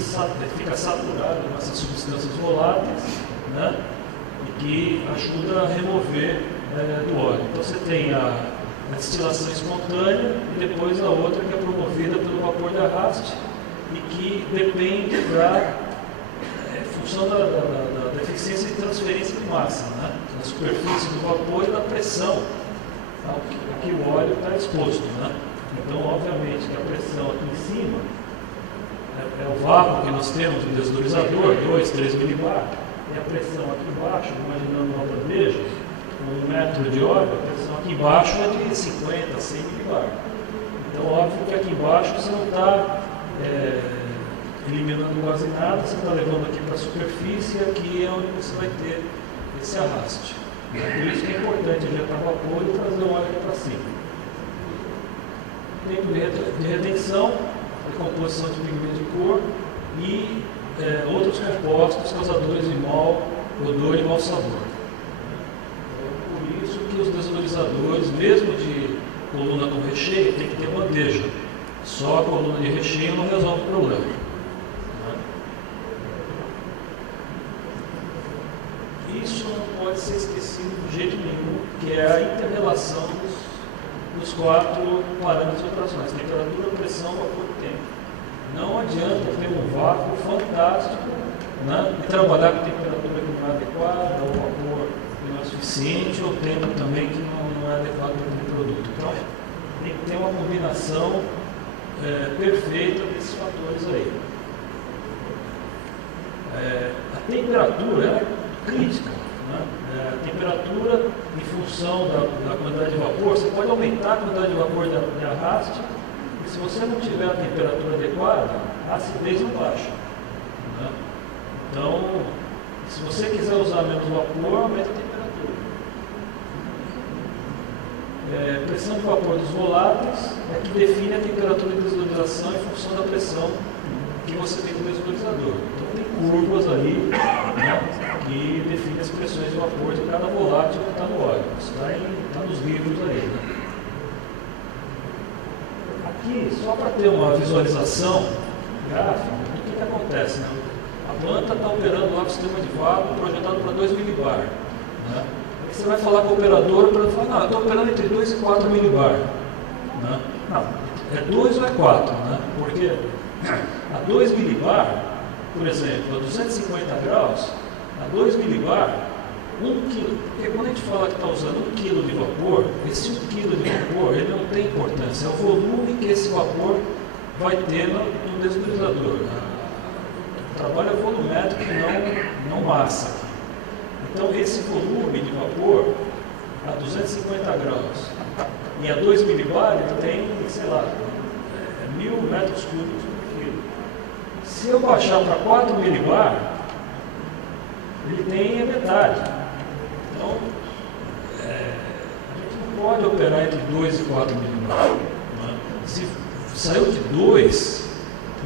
fica saturado com essas substâncias voláteis, né, e que ajuda a remover do óleo. Então você tem a destilação espontânea e depois a outra que é promovida pelo vapor de arraste e que depende da função da eficiência de transferência de massa, né, da superfície do vapor e da pressão a que o óleo está exposto. Né? Então, obviamente, que a pressão aqui em cima é o vácuo que nós temos no desodorizador, 2, 3 milibar, e a pressão aqui embaixo, imaginando uma bandeja, com 1 metro de óleo, a pressão aqui embaixo é de 50, 100 milibar. Então, óbvio que aqui embaixo você não está eliminando quase nada, você está levando aqui para a superfície e aqui é onde você vai ter esse arraste. Por isso que é importante injetar vapor e trazer o óleo para cima. Tempo de retenção, a composição de pigmento de cor e outros compostos causadores de mau odor e mau sabor. Por isso que os desodorizadores, mesmo de coluna com recheio, tem que ter bandeja. Só a coluna de recheio não resolve o problema. Isso não pode ser esquecido de jeito nenhum, que é a inter-relação dos 4 parâmetros operacionais: temperatura, pressão, vapor e tempo. Não adianta ter um vácuo fantástico, né, e trabalhar com temperatura que não é adequada, ou vapor que não é suficiente, ou tempo também que não é adequado para aquele produto. Então, tem que ter uma combinação perfeita desses fatores aí. A temperatura é crítica. Né? A temperatura, em função da quantidade de vapor, você pode aumentar a quantidade de vapor de arraste, e se você não tiver a temperatura adequada, a acidez não baixa. Né? Então, se você quiser usar menos vapor, aumenta a temperatura. Pressão de vapor dos voláteis é que define a temperatura de desodorização em função da pressão que você tem no desodorizador. Então, tem curvas ali, né, que definem as pressões de vapor de cada volátil que está no óleo. Isso está nos livros aí. Né? Aqui, só para ter uma visualização gráfica, o que acontece? Né? A planta está operando lá com o sistema de vácuo projetado para 2 milibar. Né? Aí você vai falar com o operador, para falar, não, eu estou operando entre 2 e 4 milibar. Né? Não, é 2 ou é 4, né? Porque a 2 milibar, por exemplo, a 250 graus, a 2 milibar, 1 quilo. Porque quando a gente fala que está usando 1 quilo de vapor, esse 1 quilo de vapor ele não tem importância, é o volume que esse vapor vai ter no desodorizador. O trabalho é volumétrico e não massa. Então, esse volume de vapor a 250 graus e a 2 milibar, ele tem, sei lá, 1.000 metros cúbicos por quilo. Se eu baixar para 4 milibar, ele tem a metade. Então, a gente não pode operar entre 2 e 4 milibar. Né? Se saiu de 2,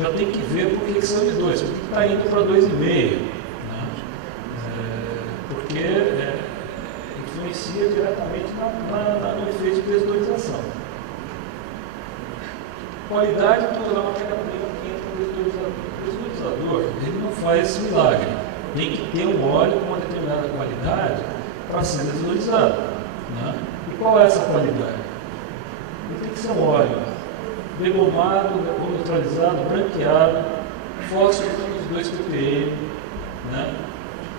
já tem que ver por que saiu de 2, porque está indo para 2,5. Né? Porque influencia diretamente no efeito de desodorização. Qualidade de toda a matéria-prima que entra no desodorizador. O desodorizador, ele não faz esse milagre. Tem que ter um óleo com uma determinada qualidade para ser desodorizado. Né? E qual é essa qualidade? Ele tem que ser um óleo degomado, neutralizado, branqueado, fósforo nos 2 ppm. Né?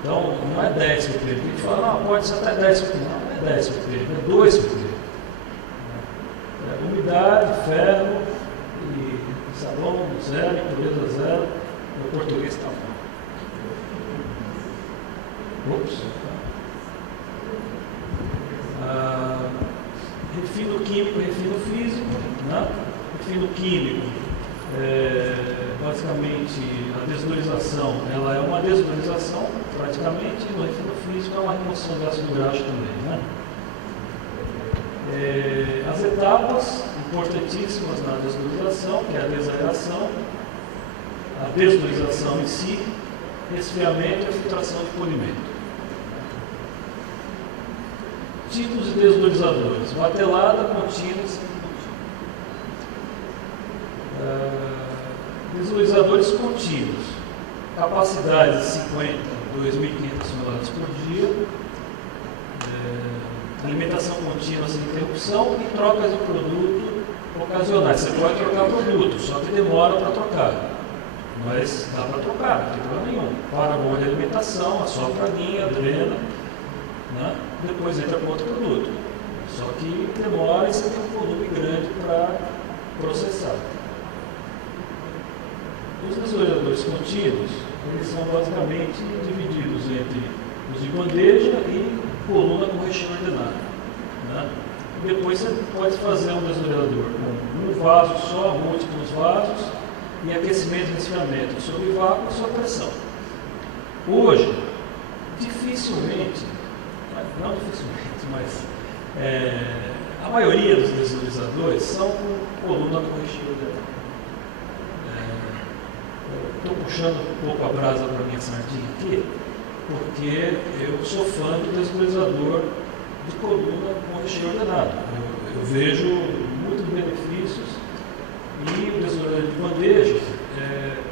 Então, não é 10 ppm. A gente fala, não, pode ser até 10 ppm. Não é 10 ppm, é 2 ppm. Umidade, ferro, e sabão zero, impureza zero. O português está bom. Ops. Refino químico e refino físico. Né? Refino químico, basicamente, a desodorização, ela é uma desodorização, praticamente, no refino físico é uma remoção de ácido graxo também. Né? As etapas importantíssimas na desodorização, que é a desaeração, a desodorização em si, resfriamento e a filtração de polimento. Tipos de desodorizadores: batelada, contínua e semicontínua. Desodorizadores contínuos, capacidade de 50 a 2.500 toneladas por dia, alimentação contínua sem interrupção e trocas de produto ocasionais. Você pode trocar produto, só que demora para trocar. Mas dá para trocar, não tem problema nenhum. Para a boa de alimentação, assopra a linha, drena, né? Depois entra com outro produto. Só que demora e você tem um volume grande para processar. Os desodorizadores contínuos, eles são basicamente divididos entre os de bandeja e coluna com recheio ordenado. Né? Depois você pode fazer um desodorizador com um vaso só, múltiplos vasos, e aquecimento e resfriamento sob vácuo e sob pressão. Hoje, dificilmente, não dificilmente, mas a maioria dos desodorizadores são com coluna com recheio ordenado. Estou puxando um pouco a brasa para a minha sardinha aqui, porque eu sou fã do desodorizador de coluna com recheio ordenado. Eu vejo muitos benefícios e o desodorizador de bandeja,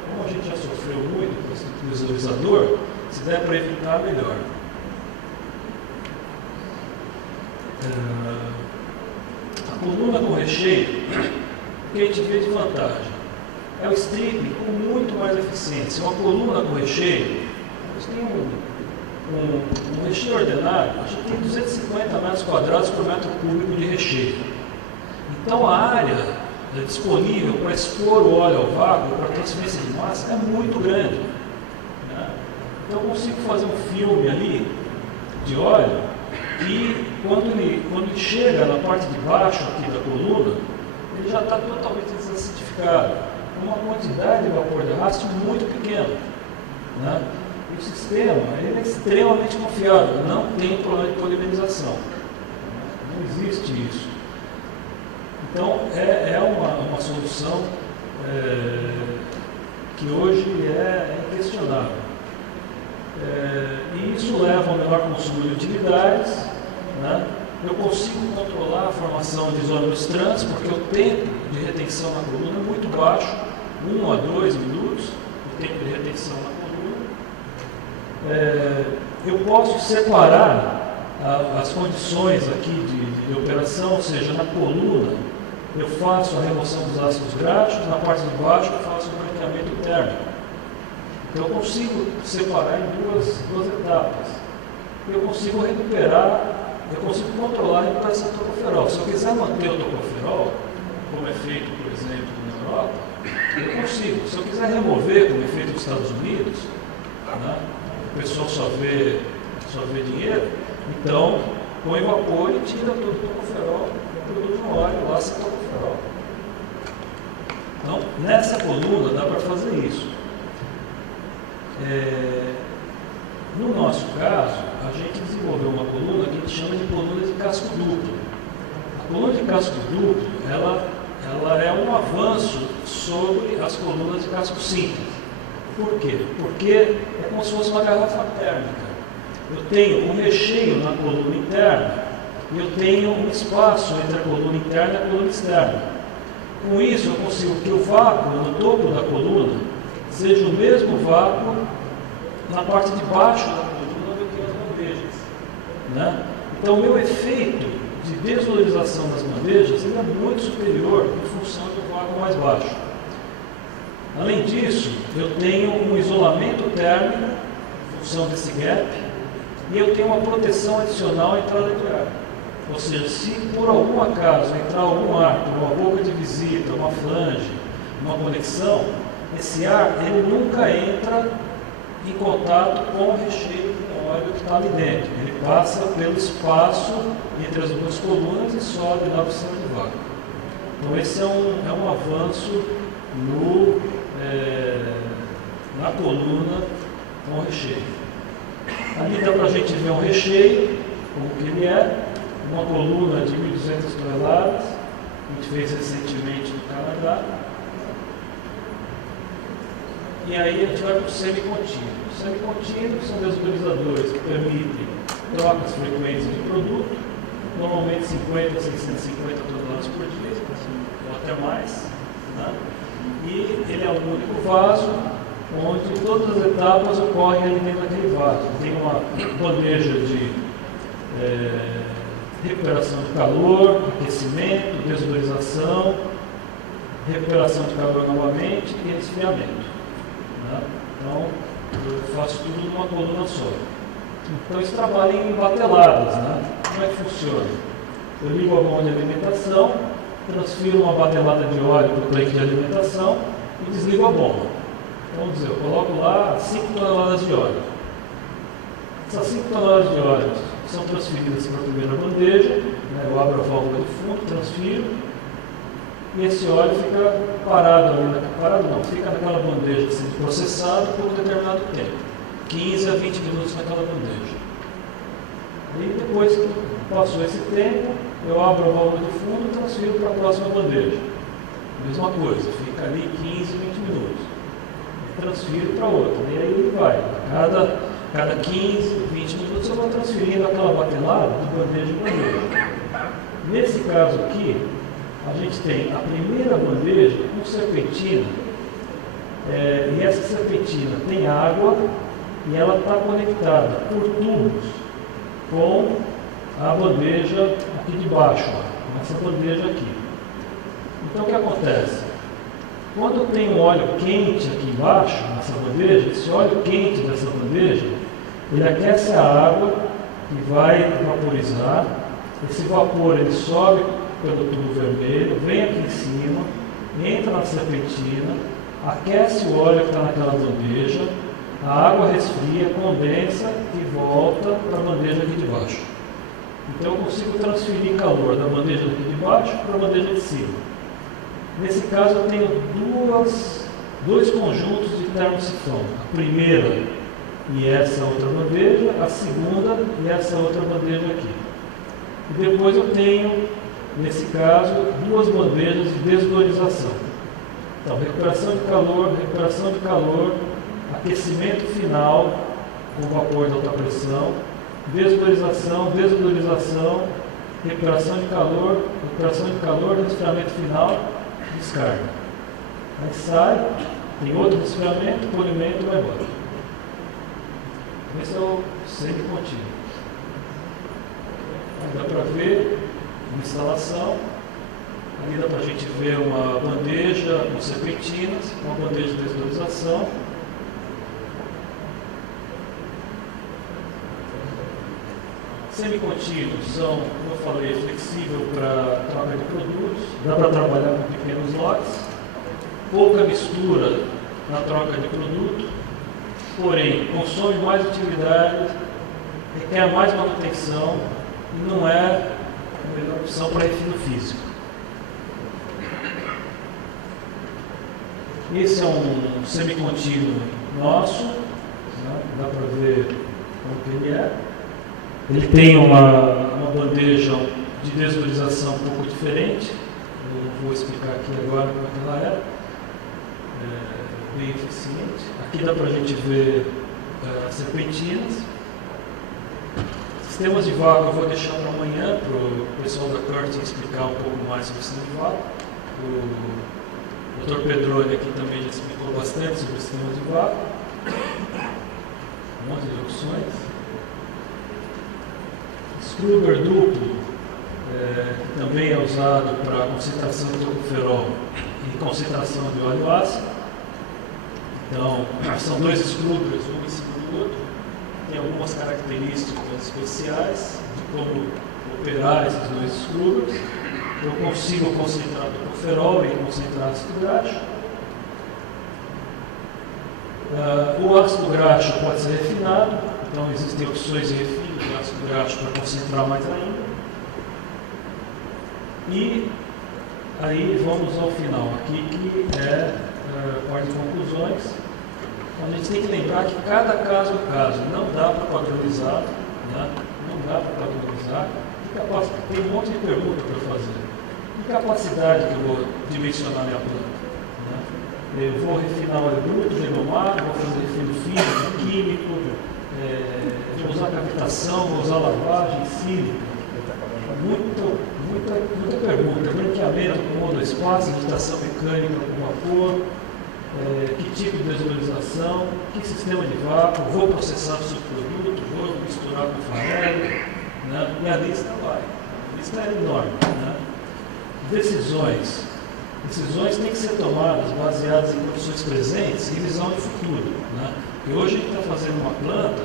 como a gente já sofreu muito com esse desodorizador, se der para evitar, melhor. A coluna com recheio, o que a gente vê de vantagem? É o stripping com muito mais eficiência. Uma coluna com recheio, você tem um recheio ordenado, a gente tem 250 metros quadrados por metro cúbico de recheio. Então a área disponível para expor o óleo ao vácuo, para transferência de massa, é muito grande. Né? Então eu consigo fazer um filme ali de óleo e quando ele chega na parte de baixo aqui da coluna, ele já está totalmente desacidificado, com uma quantidade de vapor de arrasto muito pequena. Né? E o sistema ele é extremamente confiável, não tem problema de polimerização. Não existe isso. Então é uma solução que hoje é inquestionável. E isso leva ao menor consumo de utilidades. Né? Eu consigo controlar a formação de isômeros trans, porque o tempo de retenção na coluna é muito baixo, 1 a 2 minutos, o tempo de retenção na coluna. Eu posso separar as condições aqui de operação, ou seja, na coluna eu faço a remoção dos ácidos graxos, na parte de baixo eu faço o branqueamento térmico. Então eu consigo separar em duas etapas. Eu consigo controlar a recuperação do tocoferol. Se eu quiser manter o tocoferol, como é feito, por exemplo, na Europa, eu consigo. Se eu quiser remover, como é feito nos Estados Unidos, né, o pessoal só vê dinheiro, então põe vapor e tira todo o tocoferol, produz um óleo lá sem tocoferol. Então, nessa coluna dá para fazer isso. No nosso caso, a gente desenvolveu uma coluna que a gente chama de coluna de casco duplo. A coluna de casco duplo, ela é um avanço sobre as colunas de casco simples. Por quê? Porque é como se fosse uma garrafa térmica. Eu tenho um recheio na coluna interna e eu tenho um espaço entre a coluna interna e a coluna externa. Com isso, eu consigo que o vácuo no topo da coluna seja o mesmo vácuo na parte de baixo da coluna do que as bandejas. Né? Então, o meu efeito de desvalorização das bandejas é muito superior em função do vácuo mais baixo. Além disso, eu tenho um isolamento térmico em função desse gap e eu tenho uma proteção adicional à entrada de ar. Ou seja, se por algum acaso entrar algum ar por uma boca de visita, uma flange, uma conexão, esse ar ele nunca entra em contato com o recheio de óleo que está ali dentro. Ele passa pelo espaço entre as duas colunas e sobe lá para o sistema de vácuo. Então esse é um avanço na coluna com o recheio. Ali dá para a gente ver um recheio, como que ele é, uma coluna de 1.200 toneladas, a gente fez recentemente no Canadá. E aí a gente vai para o semicontínuo. O semicontínuo são desodorizadores que permitem trocas frequentes de produto, normalmente 50 a 650 toneladas por dia, ou até mais. Né? E ele é o único vaso onde todas as etapas ocorrem ali dentro daquele vaso. Tem uma bandeja de recuperação de calor, aquecimento, desodorização, recuperação de calor novamente e resfriamento. Né? Então, eu faço tudo numa coluna só. Então, eles trabalham em bateladas. Né? Como é que funciona? Eu ligo a bomba de alimentação, transfiro uma batelada de óleo para o tanque de alimentação e desligo a bomba. Vamos dizer, eu coloco lá 5 toneladas de óleo. Essas 5 toneladas de óleo são transferidas para a primeira bandeja, né? Eu abro a válvula de fundo, transfiro, e esse óleo fica parado ali, fica naquela bandeja sendo processado por um determinado tempo, 15 a 20 minutos naquela bandeja. E depois que passou esse tempo, eu abro a válvula de fundo e transfiro para a próxima bandeja. Mesma coisa, fica ali 15, 20 minutos. Transfiro para outra, e aí vai. Cada 15, 20 minutos eu vou transferindo aquela batelada de bandeja em bandeja. Nesse caso aqui, a gente tem a primeira bandeja com serpentina, e essa serpentina tem água e ela está conectada por tubos com a bandeja aqui de baixo, essa bandeja aqui. Então o que acontece? Quando tem um óleo quente aqui embaixo, nessa bandeja, esse óleo quente dessa bandeja, ele aquece a água e vai vaporizar. Esse vapor ele sobe pelo tubo vermelho, vem aqui em cima, entra na serpentina, aquece o óleo que está naquela bandeja, a água resfria, condensa e volta para a bandeja aqui de baixo. Então eu consigo transferir calor da bandeja aqui de baixo para a bandeja de cima. Nesse caso eu tenho dois conjuntos de termosifão. A primeira e essa outra bandeja, a segunda e essa outra bandeja aqui. E depois eu tenho, nesse caso, 2 bandejas de desodorização. Então, recuperação de calor, aquecimento final com vapor de alta pressão, desodorização, recuperação de calor, resfriamento final, descarga. Aí sai, tem outro resfriamento, polimento e vai embora. Esse é o semi-contínuo. Aí dá para ver uma instalação. Ali dá para a gente ver uma bandeja com serpentinas, uma bandeja de desodorização. Semi-contínuos são, como eu falei, flexível para troca de produtos, dá para trabalhar com pequenos lotes, pouca mistura na troca de produto, porém consome mais utilidade, requer mais manutenção e não é a melhor opção para refino físico. Esse é um semi-contínuo nosso, né? Dá para ver como que ele é. Ele tem uma bandeja de desodorização um pouco diferente, eu não vou explicar aqui agora como é que ela é, bem eficiente. Aqui dá para a gente ver as serpentinas. Sistemas de vácuo eu vou deixar para amanhã, para o pessoal da Curtin explicar um pouco mais sobre o sistema de vácuo. O Dr. Pedroni aqui também já explicou bastante sobre o sistema de vácuo. Um monte de opções. Scrubber duplo, que também é usado para concentração de tocoferol e concentração de óleo ácido. Então, são 2 scrubbers, um em cima do outro. Tem algumas características especiais de como operar esses 2 scrubbers. Eu consigo concentrar tocoferol e concentrar ácido graxo. O ácido graxo pode ser refinado, então existem opções de refino de ácido graxo para concentrar mais ainda. E aí vamos ao final aqui, que é a parte de conclusões. A gente tem que lembrar que cada caso é um caso, não dá para padronizar, né? Não dá para padronizar. Tem um monte de perguntas para fazer. Que capacidade que eu vou dimensionar minha planta? Eu vou refinar óleo bruto, redomar, vou fazer refino físico, químico, vou usar cavitação, vou usar lavagem, sílica. Muita pergunta. Branqueamento com monoespaço, agitação mecânica com vapor, que tipo de desodorização, que sistema de vácuo, vou processar o subproduto, vou misturar com farelo, né? E a lista vai. A lista é enorme. Né? Decisões têm que ser tomadas baseadas em condições presentes e visão de futuro. Né? E hoje a gente está fazendo uma planta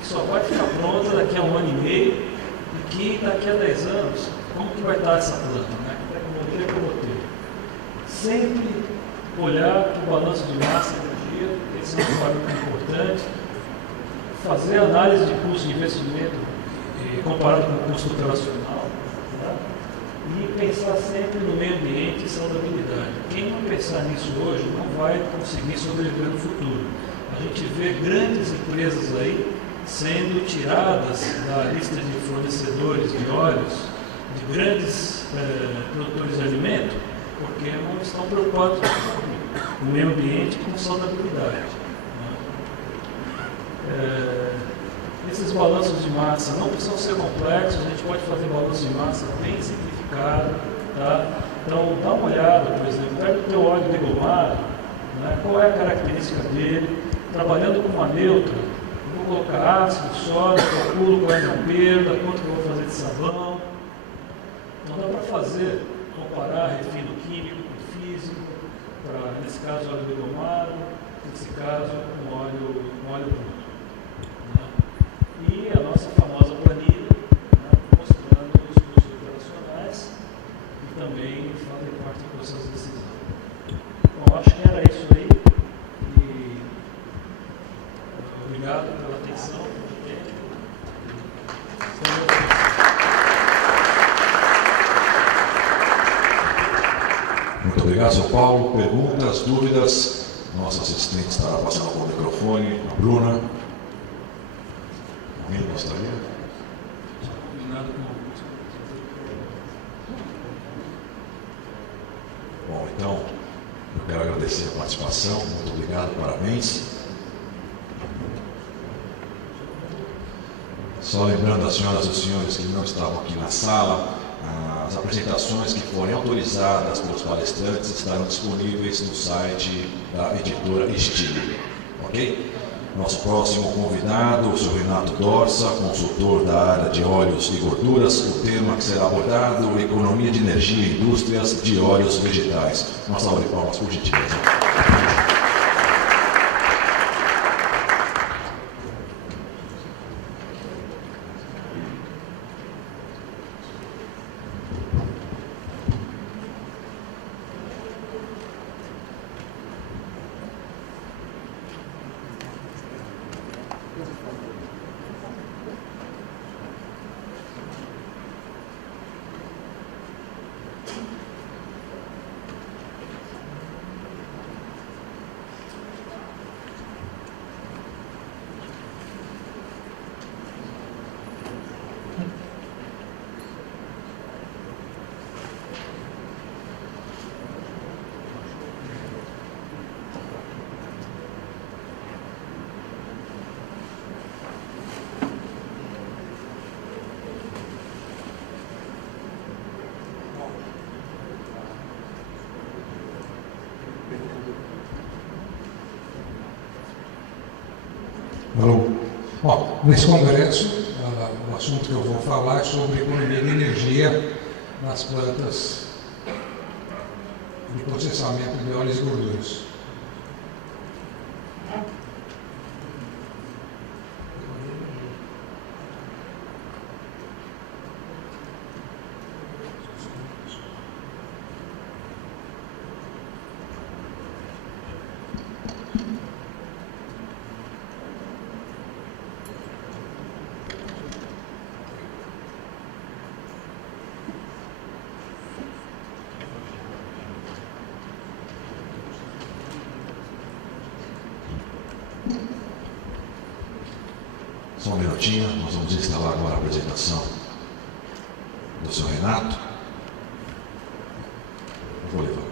que só vai ficar pronta daqui a 1 ano e meio e que daqui a 10 anos, como que vai estar essa planta? Né? Que tecnologia que eu vou ter? Sempre olhar para o balanço de massa e energia, esse é um parâmetro importante, fazer análise de custo de investimento comparado com o custo operacional, tá? E pensar sempre no meio ambiente e saudabilidade. Quem não pensar nisso hoje não vai conseguir sobreviver no futuro. A gente vê grandes empresas aí sendo tiradas da lista de fornecedores de óleos de grandes produtores de alimento, porque não estão preocupados com o meio ambiente e com saudabilidade. Esses balanços de massa não precisam ser complexos, a gente pode fazer balanço de massa bem simplificado, tá? Então, dá uma olhada, por exemplo, pega o teu óleo degomado, né? Qual é a característica dele, trabalhando com uma neutra, vou colocar ácido, sódio, calculo qual é a minha perda, quanto que eu vou fazer de sabão. Então dá para fazer, comparar refino químico com físico, nesse caso óleo degomado, nesse caso um óleo bruto. E a nossa famosa planilha, né, mostrando os custos operacionais e também fazem parte do processo de decisão. Bom, acho que era isso aí. E obrigado pela atenção, pelo tempo. Muito obrigado, São Paulo. Perguntas, dúvidas? Nossa assistente estará passando com o microfone. A Bruna. Alguém gostaria? Bom, então, eu quero agradecer a participação. Muito obrigado, parabéns. Só lembrando às senhoras e os senhores que não estavam aqui na sala, as apresentações que forem autorizadas pelos palestrantes estarão disponíveis no site da editora Estilo. Ok? Nosso próximo convidado, o Sr. Renato Dorsa, consultor da área de óleos e gorduras. O tema que será abordado: economia de energia e indústrias de óleos vegetais. Uma salva de palmas, por gentileza. Alô? Bom, nesse congresso, o assunto que eu vou falar é sobre economia de energia nas plantas de processamento de óleos e gorduras. Só um minutinho, nós vamos instalar agora a apresentação do Sr. Renato. Vou levar.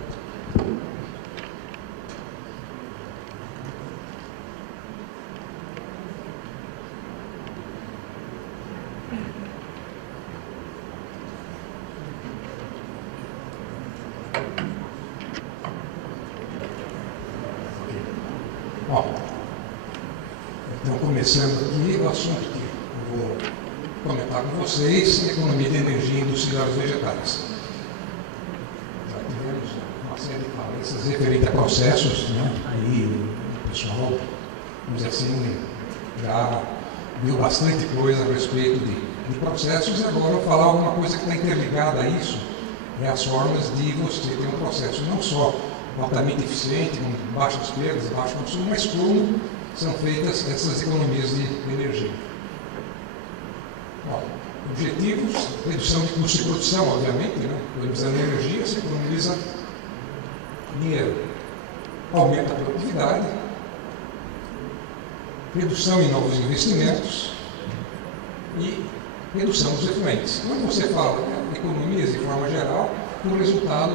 Bom, então começando aqui o assunto que eu vou comentar com vocês, economia de energia industrial e vegetais. Já tivemos uma série de palestras referentes a processos, né? Aí o pessoal, vamos dizer assim, já viu bastante coisa a respeito de processos, e agora eu vou falar alguma coisa que está interligada a isso, é as formas de você ter um processo, não só altamente eficiente, com baixas perdas, baixo consumo, mas como são feitas essas economias de energia. Bom, objetivos: redução de custo de produção, obviamente, né? Economizando energia, se economiza dinheiro. Aumenta a produtividade, redução em novos investimentos e redução dos efluentes. Quando você fala de economias de forma geral, o resultado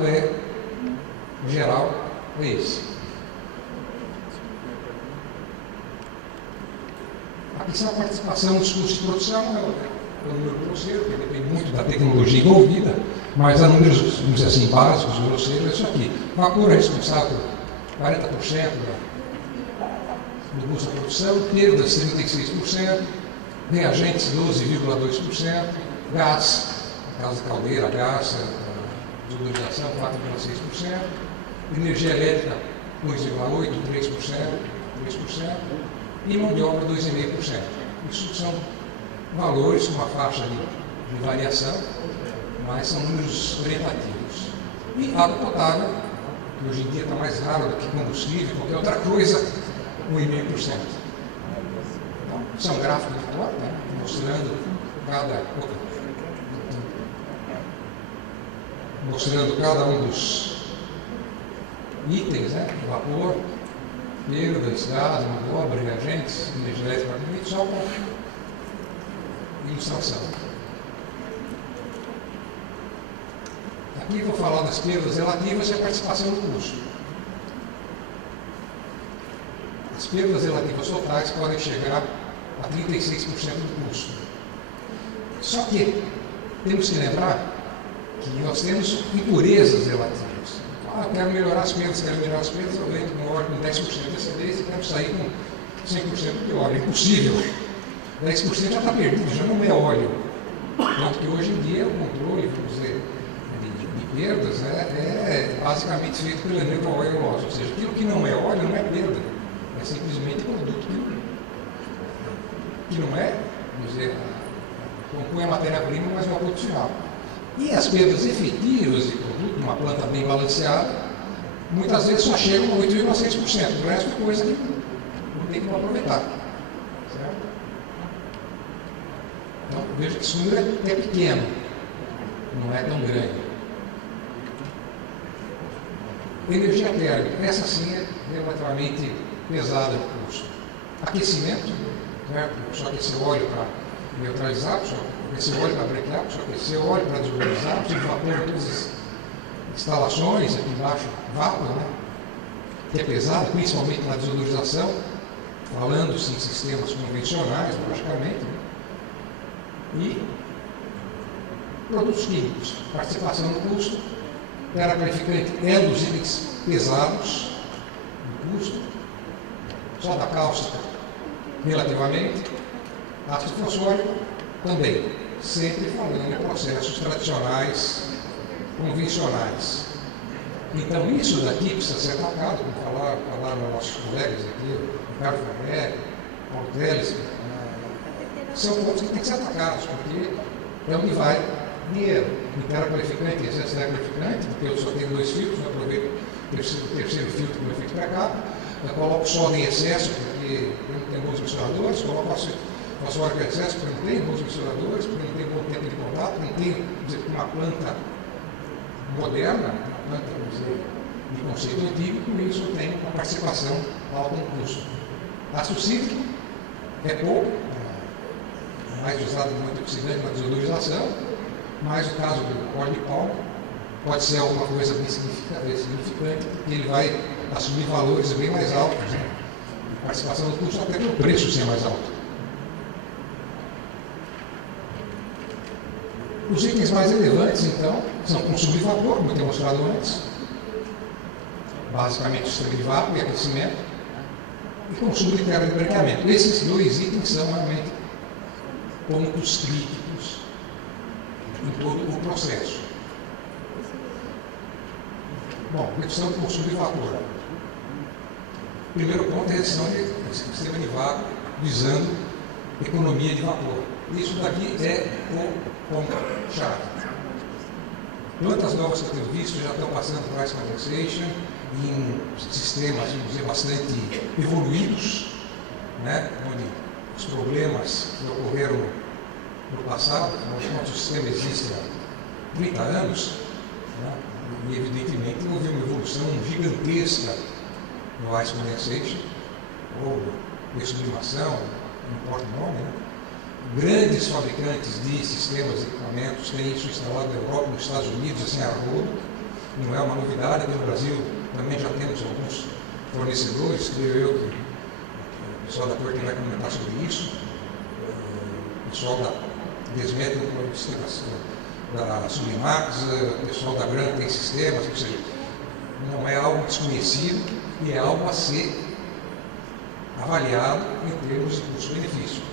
geral é esse. Aqui são a participação dos custos de produção, é o número grosseiro, que depende muito da tecnologia envolvida, mas há números, vamos dizer assim, básicos, grosseiros, é isso aqui. Vapor é responsável por 40% do custo da produção, perdas 36%, reagentes 12,2%, gás, no caso de caldeira, gás, desvalorização 4,6%, energia elétrica 2,8%, 3%, e mão de obra 2,5%. Isso são valores com uma faixa de variação, mas são números orientativos. E água potável, que hoje em dia está mais raro do que combustível, qualquer outra coisa, 1,5%. Então, são gráficos de cor, né, mostrando cada um dos itens, né, vapor, perdas, gás, mão de obra, reagentes, energia elétrica, só com ilustração. Aqui vou falar das perdas relativas e a participação do custo. As perdas relativas totais podem chegar a 36% do custo. Só que temos que lembrar que nós temos impurezas relativas. Eu quero melhorar as perdas, eu venho com óleo com 10% de acidez e quero sair com 100% de óleo. É impossível. 10% já está perdido, já não é óleo. Tanto que hoje em dia o controle, vamos dizer, de perdas é basicamente feito pelo energoóleo, ou seja, aquilo que não é óleo não é perda, é simplesmente produto que não é, vamos dizer, compõe a matéria-prima, mas não é produto final. E as perdas efetivas de produto, numa planta bem balanceada, muitas vezes só chegam a 8,6%. O resto é coisa que não tem como aproveitar. Certo? Então, veja que esse número é pequeno, não é tão grande. Energia térmica, essa sim é relativamente pesada de custo. Aquecimento, certo? Só aquecer óleo para neutralizar, só aquecer óleo para brequear, só aquecer óleo para desvalorizar, precisa de vapor em todas as instalações, aqui embaixo, vácuo, né? Que é pesado, principalmente na desvalorização, falando-se em sistemas convencionais, logicamente, né? E produtos químicos, participação no custo, terapeuticamente é um dos itens pesados do custo, soda cáustica relativamente, ácido fosfórico também, sempre falando em processos tradicionais, convencionais. Então isso daqui precisa ser atacado, como falaram nossos colegas aqui, Ricardo Ferrer, Paulo Teles, são pontos que têm que ser atacados, porque é onde vai dinheiro. Interaqualificante e excesso de qualificante, porque eu só tenho 2 filtros, eu aproveito o terceiro filtro que eu fiz para cá, eu coloco soda em excesso, porque eu não tenho bons misturadores, coloco fosfórico em excesso, porque eu não tenho bons misturadores, porque eu não tenho bom tempo de contato, não tenho, uma planta moderna, uma planta, vamos dizer, de conceito antigo, com isso eu tenho uma participação alta no custo. Ácido cítrico é pouco, mais usado como antioxidante na desodorização, mas o caso do óleo de palma pode ser alguma coisa bem significante, porque ele vai assumir valores bem mais altos, né? A participação do custo até pelo preço ser mais alto. Os itens mais relevantes, então, são consumo de vapor, como eu tenho mostrado antes, basicamente sistema de vácuo e aquecimento, e consumo de terra de branqueamento. Esses 2 itens são realmente pontos críticos em todo o processo. Bom, redução do consumo de vapor. Primeiro ponto é a redução do sistema de vácuo, visando economia de vapor. Isso daqui é o ponto-chave. Plantas novas que eu tenho visto já estão passando por ice condensation, em sistemas, vamos dizer, bastante evoluídos, né, onde os problemas que ocorreram no passado, onde o sistema existe há 30 anos, né, e evidentemente houve uma evolução gigantesca no Ice Condensation, ou de sublimação, não importa o nome, né? Grandes fabricantes de sistemas e equipamentos têm isso instalado na Europa, nos Estados Unidos, assim, a rodo. Não é uma novidade, aqui no Brasil também já temos alguns fornecedores, creio eu que o pessoal da Corte vai comentar sobre isso, o pessoal da Desmet, da Sublimax, o pessoal da Gran tem sistemas, ou seja, não é algo desconhecido e é algo a ser avaliado em termos de custo-benefício.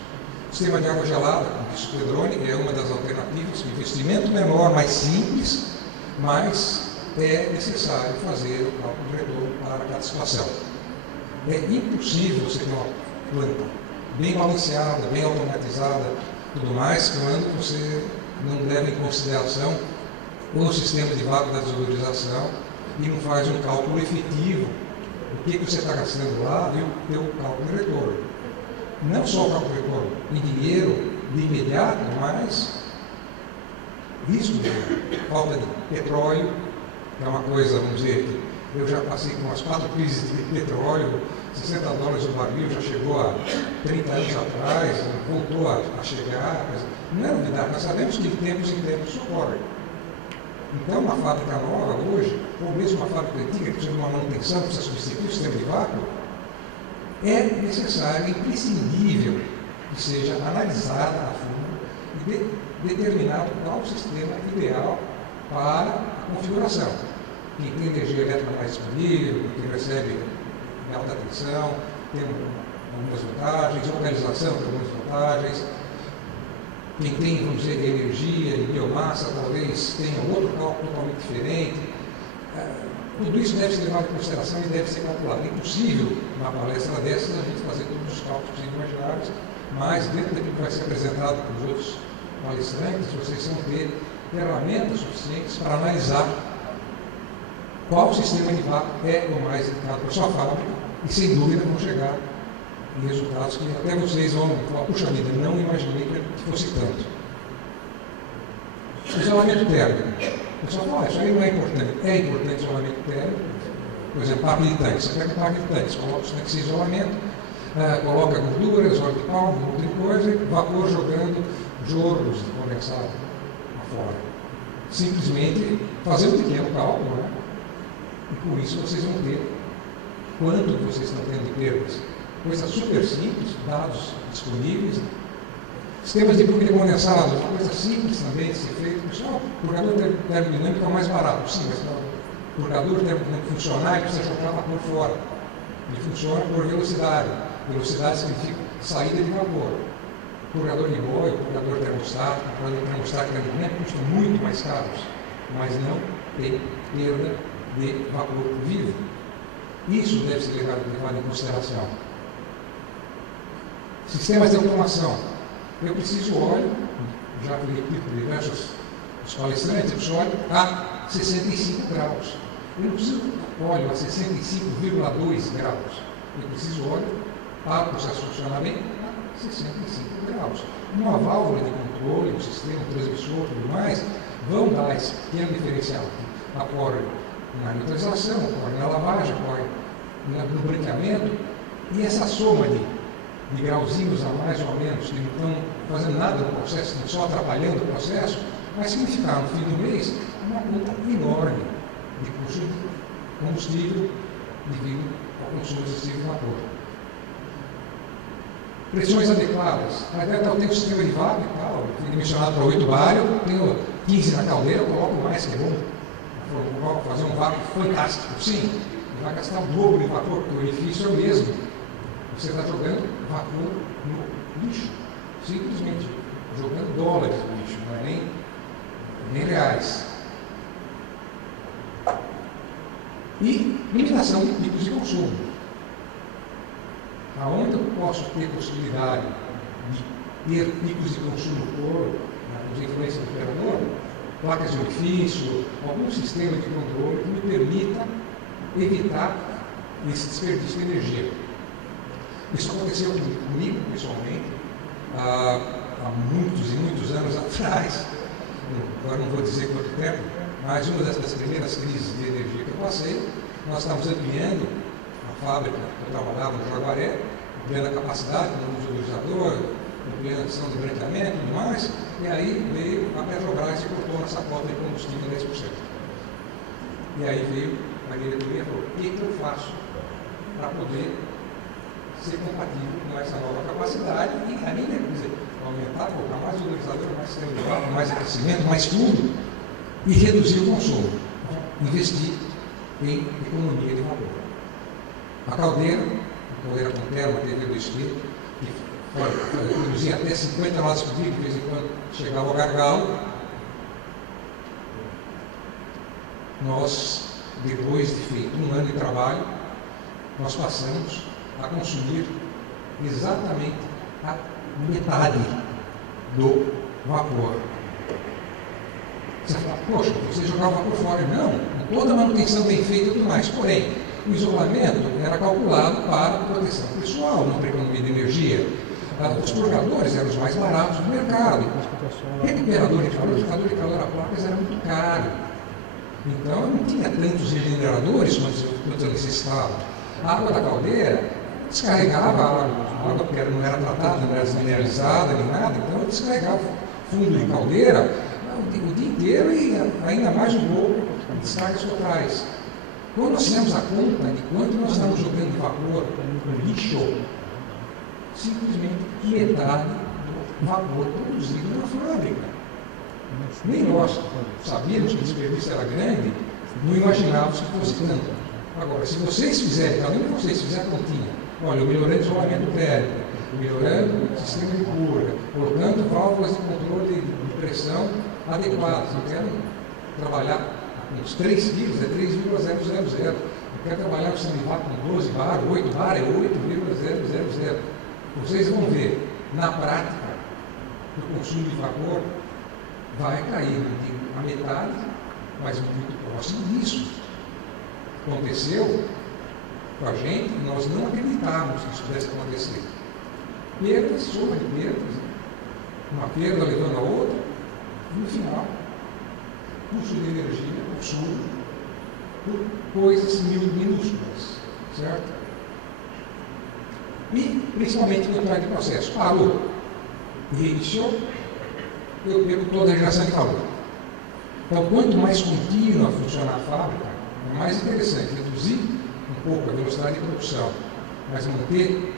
O sistema de água gelada, como disse o Pedroni, é uma das alternativas, investimento menor, mais simples, mas é necessário fazer o cálculo de retorno para cada situação. É impossível você ter uma planta bem balanceada, bem automatizada, tudo mais, quando você não leva em consideração o sistema de vácuo da desvalorização e não faz um cálculo efetivo do que você está gastando lá e o teu cálculo de retorno. Não só o cálculo de retorno em dinheiro de imediato, mas risco de falta de petróleo, que é uma coisa, vamos dizer, que eu já passei com umas 4 crises de petróleo, $60 o barril, já chegou há 30 anos atrás, voltou a chegar, não é novidade, nós sabemos que de tempos em tempos isso ocorre. Então, uma fábrica nova hoje, ou mesmo uma fábrica antiga que precisa de uma manutenção, precisa substituir o sistema de vácuo, é necessário, imprescindível que seja analisada a fundo e determinado qual o sistema ideal para a configuração. Quem tem energia elétrica mais disponível, quem recebe em alta tensão, tem algumas vantagens, organização tem algumas vantagens. Quem tem, vamos dizer, de energia, de biomassa, talvez tenha outro cálculo totalmente diferente. Tudo isso deve ser levado em consideração e deve ser calculado. É impossível, numa palestra dessas, a gente fazer todos os cálculos imaginários, mas dentro daquilo que vai ser apresentado para os outros palestrantes, vocês vão ter ferramentas suficientes para analisar qual sistema de vácuo é o mais indicado para a sua fábrica e, sem dúvida, vão chegar em resultados que até vocês vão falar, puxa vida, não imaginei que fosse tanto. Isolamento térmico. O pessoal fala, isso aí não é importante. É importante o isolamento térmico. Por exemplo, parque de tanques. Você pega o parque de tanques, coloca os tanques em isolamento, coloca gorduras, óleo de palma, um monte de coisa, e vapor jogando jorros de condensado fora. Simplesmente fazer um pequeno cálculo, né? E com isso vocês vão ter quanto vocês estão tendo de perdas. Coisa super simples, dados disponíveis. Sistemas de plug de condensado, uma coisa simples também de ser feito. Pessoal, o purgador termodinâmico é o mais barato. Sim, mas o purgador termodinâmico funcionar, ele precisa jogar vapor fora. Ele funciona por velocidade. Velocidade significa saída de vapor. Purgador de boia, purgador termostato, termodinâmico custam muito mais caros, mas não tem perda de vapor vivo. Isso deve ser levado em consideração. Sistemas de automação. Eu preciso óleo, já falei aqui com diversos palestrantes, eu preciso óleo a 65 graus. Eu não preciso óleo a 65,2 graus. Eu preciso óleo para o processo de funcionamento a 65 graus. Uma válvula de controle, um sistema, um transmissor, tudo mais, vão dar esse pequeno diferencial. Ocorre na neutralização, ocorre na lavagem, ocorre no branqueamento, e essa soma de grauzinhos a mais ou a menos, que não estão fazendo nada no processo, estão só atrapalhando o processo, vai significar no fim do mês uma conta enorme de consumo de combustível devido ao consumo excessivo de vapor. Pressões adequadas. Eu tenho um sistema de vácuo e tal, fui dimensionado para 8 bar, eu tenho 15 na caldeira, eu coloco mais, que é bom. Vou fazer um vácuo fantástico. Sim, vai gastar o dobro de vapor, porque o benefício é o mesmo. Você está jogando vapor no lixo. Simplesmente jogando dólares no lixo, não é nem reais. E limitação de picos de consumo. Aonde eu posso ter possibilidade de ter picos de consumo por influência do operador, placas de orifício, algum sistema de controle que me permita evitar esse desperdício de energia. Isso aconteceu comigo, pessoalmente, há muitos e muitos anos atrás. Agora não vou dizer quanto tempo, mas uma das primeiras crises de energia que eu passei, nós estávamos ampliando a fábrica que eu trabalhava no Jaguaré, ampliando a capacidade no utilizador, ampliando a questão de branqueamento e tudo mais, e aí veio a Petrobras e cortou nossa cota de combustível em 10%. E aí veio a diretoria e falou: o que eu faço para poder ser compatível com essa nova capacidade e ainda, quer dizer, aumentar, colocar mais utilizador, mais sistema de vácuo, mais aquecimento, mais tudo, e reduzir o consumo. Investir em economia de vapor. A caldeira com terra, teve do espírito, que produzia até 50 watts por dia, de vez em quando chegava ao gargalo. Nós, depois de feito um ano de trabalho, nós passamos a consumir exatamente a metade do vapor. Você fala: poxa, você jogava vapor fora. Não, toda a manutenção bem feita e tudo mais. Porém, o isolamento era calculado para proteção pessoal, não para economia de energia. Os purgadores eram os mais baratos do mercado. Recuperador de calor a placas era muito caro. Então, não tinha tantos regeneradores quanto eu necessitava. A água da caldeira descarregava a água, porque não era tratada, não era desmineralizada nem nada, então eu descarregava fundo de caldeira o dia inteiro e ainda mais um pouco de descargas totais. Quando nós fizemos a conta de quanto nós estamos jogando de vapor no lixo, simplesmente metade do vapor produzido na fábrica. Nem nós sabíamos que o desperdício era grande, não imaginávamos que fosse tanto. Agora, se vocês fizerem, cada um de vocês fizer a continha, olha, eu melhorando o isolamento térmico, melhorando o sistema de purga, colocando válvulas de controle de pressão adequadas, eu quero trabalhar com uns 3 quilos, é 3,000. Eu quero trabalhar com sistema de vácuo com 12 bar, 8 bar, é 8,000. Vocês vão ver, na prática, o consumo de vapor vai cair, não digo a metade, mas muito próximo disso. Aconteceu com a gente, nós não acreditávamos que isso pudesse acontecer. Perdas sobre perdas, uma perda levando a outra, e no final, custo de energia absurdo por coisas minúsculas, certo? E, principalmente, no de processo. Parou, reiniciou, eu perco toda a geração de calor. Então, quanto mais contínua funcionar a fábrica, é mais interessante reduzir um pouco a velocidade de produção, mas manter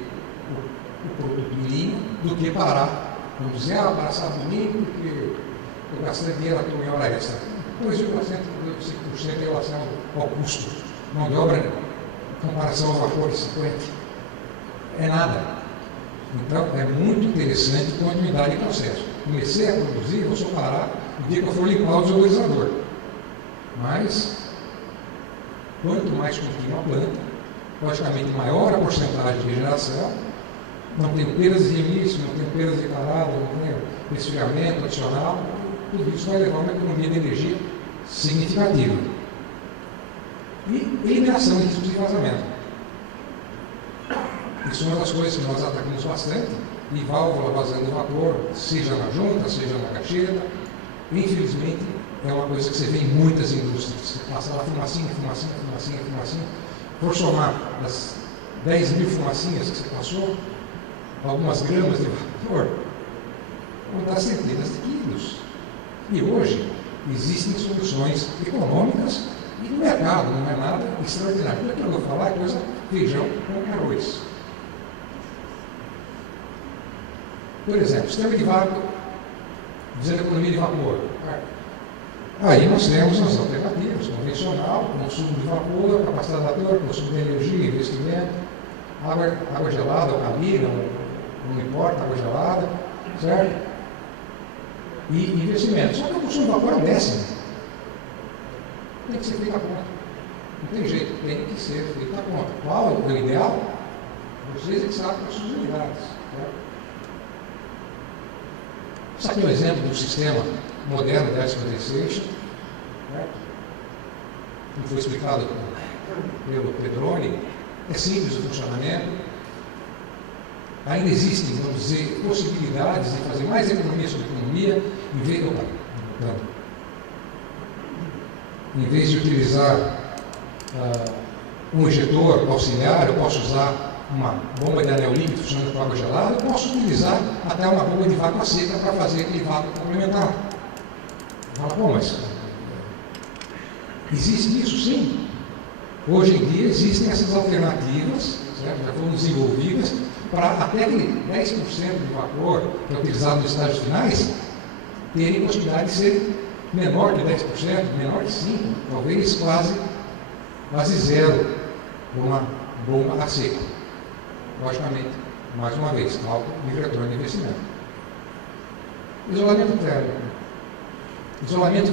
o produto em linha, do que parar. Vamos dizer: passar domingo porque eu gastei dinheiro aqui em hora extra. 2,5% em relação ao custo. Mão de obra, em comparação ao vapor de 50%, é nada. Então, é muito interessante a continuidade de processo. Comecei a produzir, vou só parar no dia que eu for limpar o desodorizador. Mas, quanto mais contínua a planta, logicamente maior a porcentagem de regeneração, não tenho perdas de início, não tenho perdas de parada, não tenho resfriamento adicional, tudo isso vai levar a uma economia de energia significativa. E eliminação de riscos de vazamento. Isso é uma das coisas que nós atacamos bastante, e válvula vazando vapor, seja na junta, seja na cacheta. Infelizmente, é uma coisa que você vê em muitas indústrias. Você passa lá fumacinha. Por somar das 10.000 fumacinhas que você passou, algumas gramas de vapor, vão dar centenas de quilos. E hoje existem soluções econômicas e no mercado, não é nada extraordinário. Tudo que eu vou falar é coisa feijão com arroz. Por exemplo, sistema de vácuo, dizendo economia de vapor. Aí nós temos as alternativas: convencional, consumo de vapor, capacidade da torre, consumo de energia, investimento, água gelada, alcalina, não importa, água gelada, certo? E investimento. Só que o consumo de vapor é um décimo. Tem que ser feito a conta. Não tem jeito, tem que ser feito a conta. Qual é o ideal? Vocês é que sabem as suas unidades. Certo? Sabe o exemplo do sistema moderno 1056, certo? Como foi explicado pelo Pedroni, é simples o funcionamento. Ainda existem, vamos dizer, possibilidades de fazer mais economia sobre economia, em vez de utilizar um injetor auxiliar, eu posso usar uma bomba de anel líquido funcionando com água gelada, eu posso utilizar até uma bomba de vácuo seca para fazer aquele vácuo complementar. Fala, bom, mas existe isso sim. Hoje em dia existem essas alternativas, certo? Já foram desenvolvidas para até aquele 10% de vapor que é utilizado nos estágios finais terem possibilidade de ser menor que 10%, menor que 5%, talvez quase zero, uma bomba a seco. Logicamente, mais uma vez, alto nível de retorno de investimento. Isolamento térmico. Isolamento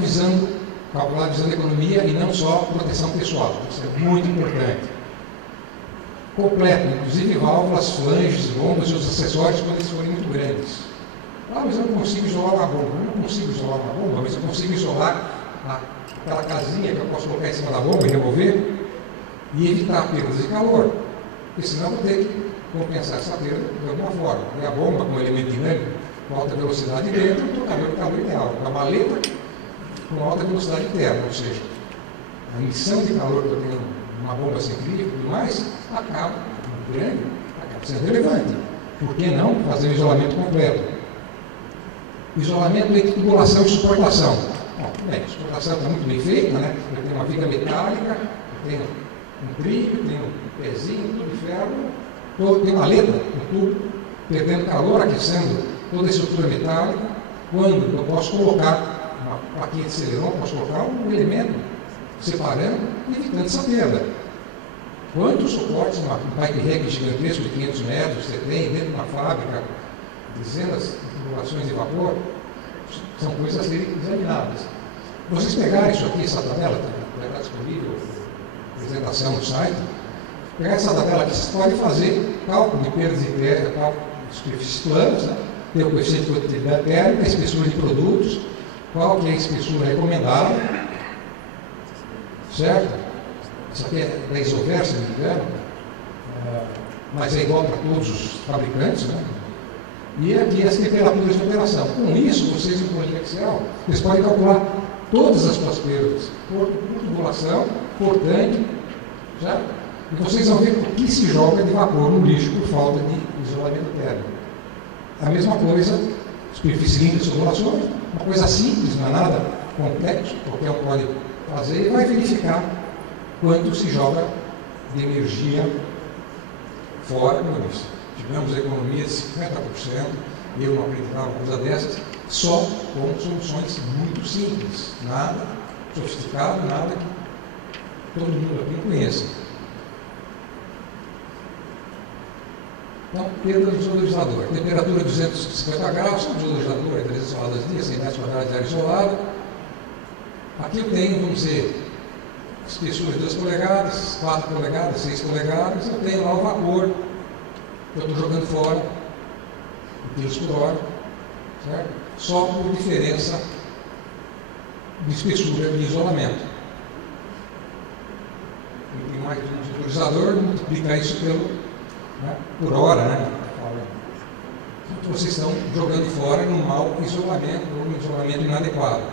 calculado visando a economia e não só proteção pessoal. Isso é muito importante. Completo, inclusive válvulas, flanges, bombas e os acessórios quando eles forem muito grandes. Mas eu não consigo isolar uma bomba. Eu não consigo isolar uma bomba, mas eu consigo isolar aquela casinha que eu posso colocar em cima da bomba e remover e evitar perdas de calor. Porque senão eu vou ter que compensar essa perda de alguma forma. E a bomba, com elemento dinâmico, com alta velocidade dentro, o trocador de calor ideal. A maleta com alta velocidade interna, ou seja, a emissão de calor que eu tenho numa bomba centrífuga e mais acaba sendo relevante. Por que não fazer um isolamento completo? Isolamento entre tubulação e suportação. Bom, bem, a suportação está muito bem feita, né? Eu tenho uma viga metálica, eu tenho um trilho, tenho um pezinho, tudo de ferro, tem uma maleta, um tubo, perdendo calor, aquecendo toda a estrutura metálica. Quando eu posso colocar uma plaquinha de celeron, posso colocar um elemento separando e evitando essa perda. Quantos suportes um pipe rack gigantesco de 500 metros você tem dentro de uma fábrica, dezenas de tubulações de vapor, são coisas a serem examinadas. Vocês pegarem isso aqui, essa tabela, está disponível, apresentação no site, pegar essa tabela aqui, vocês podem fazer cálculo de perdas de terra, cálculo de superfícies planas, né? Ter o coeficiente de condutividade térmica, a espessura de produtos, qual que é a espessura recomendada, certo? Isso aqui é da Isover, se não me engano, mas é igual para todos os fabricantes, né? E aqui as temperaturas de operação. Com isso, vocês, em planilha Excel, vocês podem calcular todas as suas perdas, por tubulação, por tanque, certo? E vocês vão ver o que se joga de vapor no lixo por falta de isolamento térmico. A mesma coisa, superfície limpa de tubulações, uma coisa simples, não é nada complexo, qualquer um pode fazer e vai verificar quanto se joga de energia fora do lixo. Tivemos a economia de 50%, eu não acreditava uma coisa dessas, só com soluções muito simples, nada sofisticado, nada que todo mundo aqui conheça. Então, perda do desodorizador. Temperatura 250 graus, o desodorizador é 300 toneladas dia, 100 metros quadrados de área isolada. Aqui eu tenho, vamos dizer, espessura de 2 polegadas, 4 polegadas, 6 polegadas, eu tenho lá o vapor que eu estou jogando fora, em quilos por hora, certo? Só por diferença de espessura de isolamento. Eu tenho mais de um desodorizador, multiplica isso por hora, né? Então, vocês estão jogando fora num mau isolamento ou num isolamento inadequado.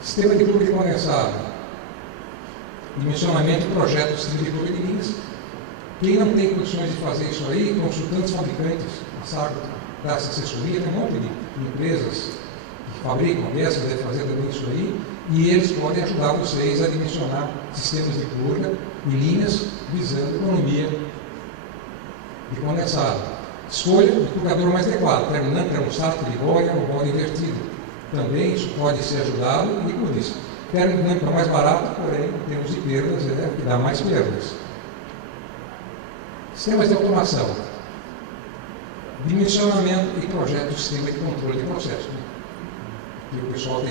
Sistema de plug condensado. Dimensionamento e projeto do sistema de plug de linhas. Quem não tem condições de fazer isso aí, consultantes fabricantes, a Sargo dá essa assessoria, tem um monte de empresas que fabricam, a Vespa deve fazer também isso aí, e eles podem ajudar vocês a dimensionar sistemas de plug e linhas visando economia de condensado. Escolha o plugador mais adequado, termostato de boia ou boia invertida. Também isso pode ser ajudado e, como disse, termodinâmica mais barato, porém, em termos de perdas, é que dá mais perdas. Sistemas de automação. Dimensionamento e projeto do sistema de controle de processo. Que o pessoal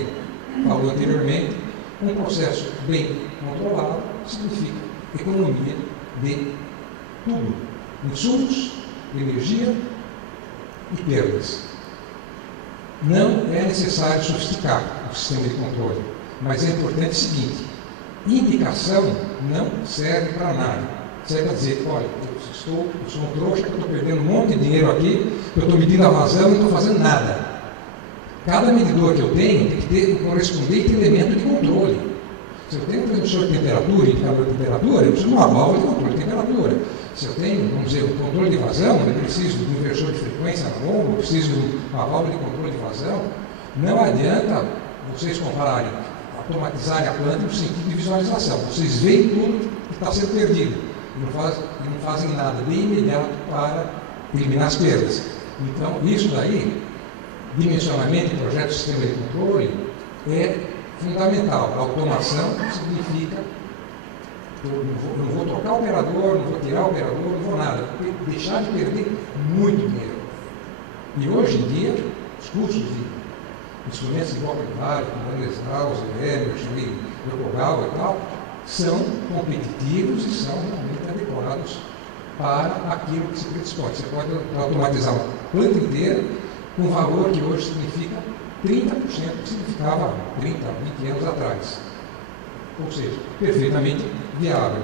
falou anteriormente, um processo bem controlado significa economia de tudo. Insumos, energia e perdas. Não é necessário sofisticar o sistema de controle, mas é importante o seguinte: Indicação não serve para nada. Serve para dizer, olha, eu sou um trouxa, que estou perdendo um monte de dinheiro aqui, eu estou medindo a vazão e não estou fazendo nada. Cada medidor que eu tenho tem que ter um correspondente elemento de controle. Se eu tenho um transmissor de temperatura, indicador de temperatura, eu preciso de uma válvula de controle de temperatura. Se eu tenho, vamos dizer, um controle de vazão, eu preciso de um inversor de frequência na bomba, eu preciso de uma válvula de controle de vazão. Não adianta vocês compararem, automatizarem a planta no sentido de visualização. Vocês veem tudo que está sendo perdido e não fazem nada de imediato para eliminar as perdas. Então, isso daí, dimensionamento de projeto de sistema de controle, é fundamental. A automação significa eu não vou trocar o operador, não vou tirar o operador, não vou nada, porque deixar de perder muito dinheiro. E hoje em dia, os custos de instrumentos de bloco primário, como Landeshaus, Emerson, Yokogawa e tal, são competitivos e são realmente adequados para aquilo que se predispõe. Você pode automatizar uma planta inteira com um valor que hoje significa 30% do que significava 30, 20 anos atrás. Ou seja, perfeitamente viável.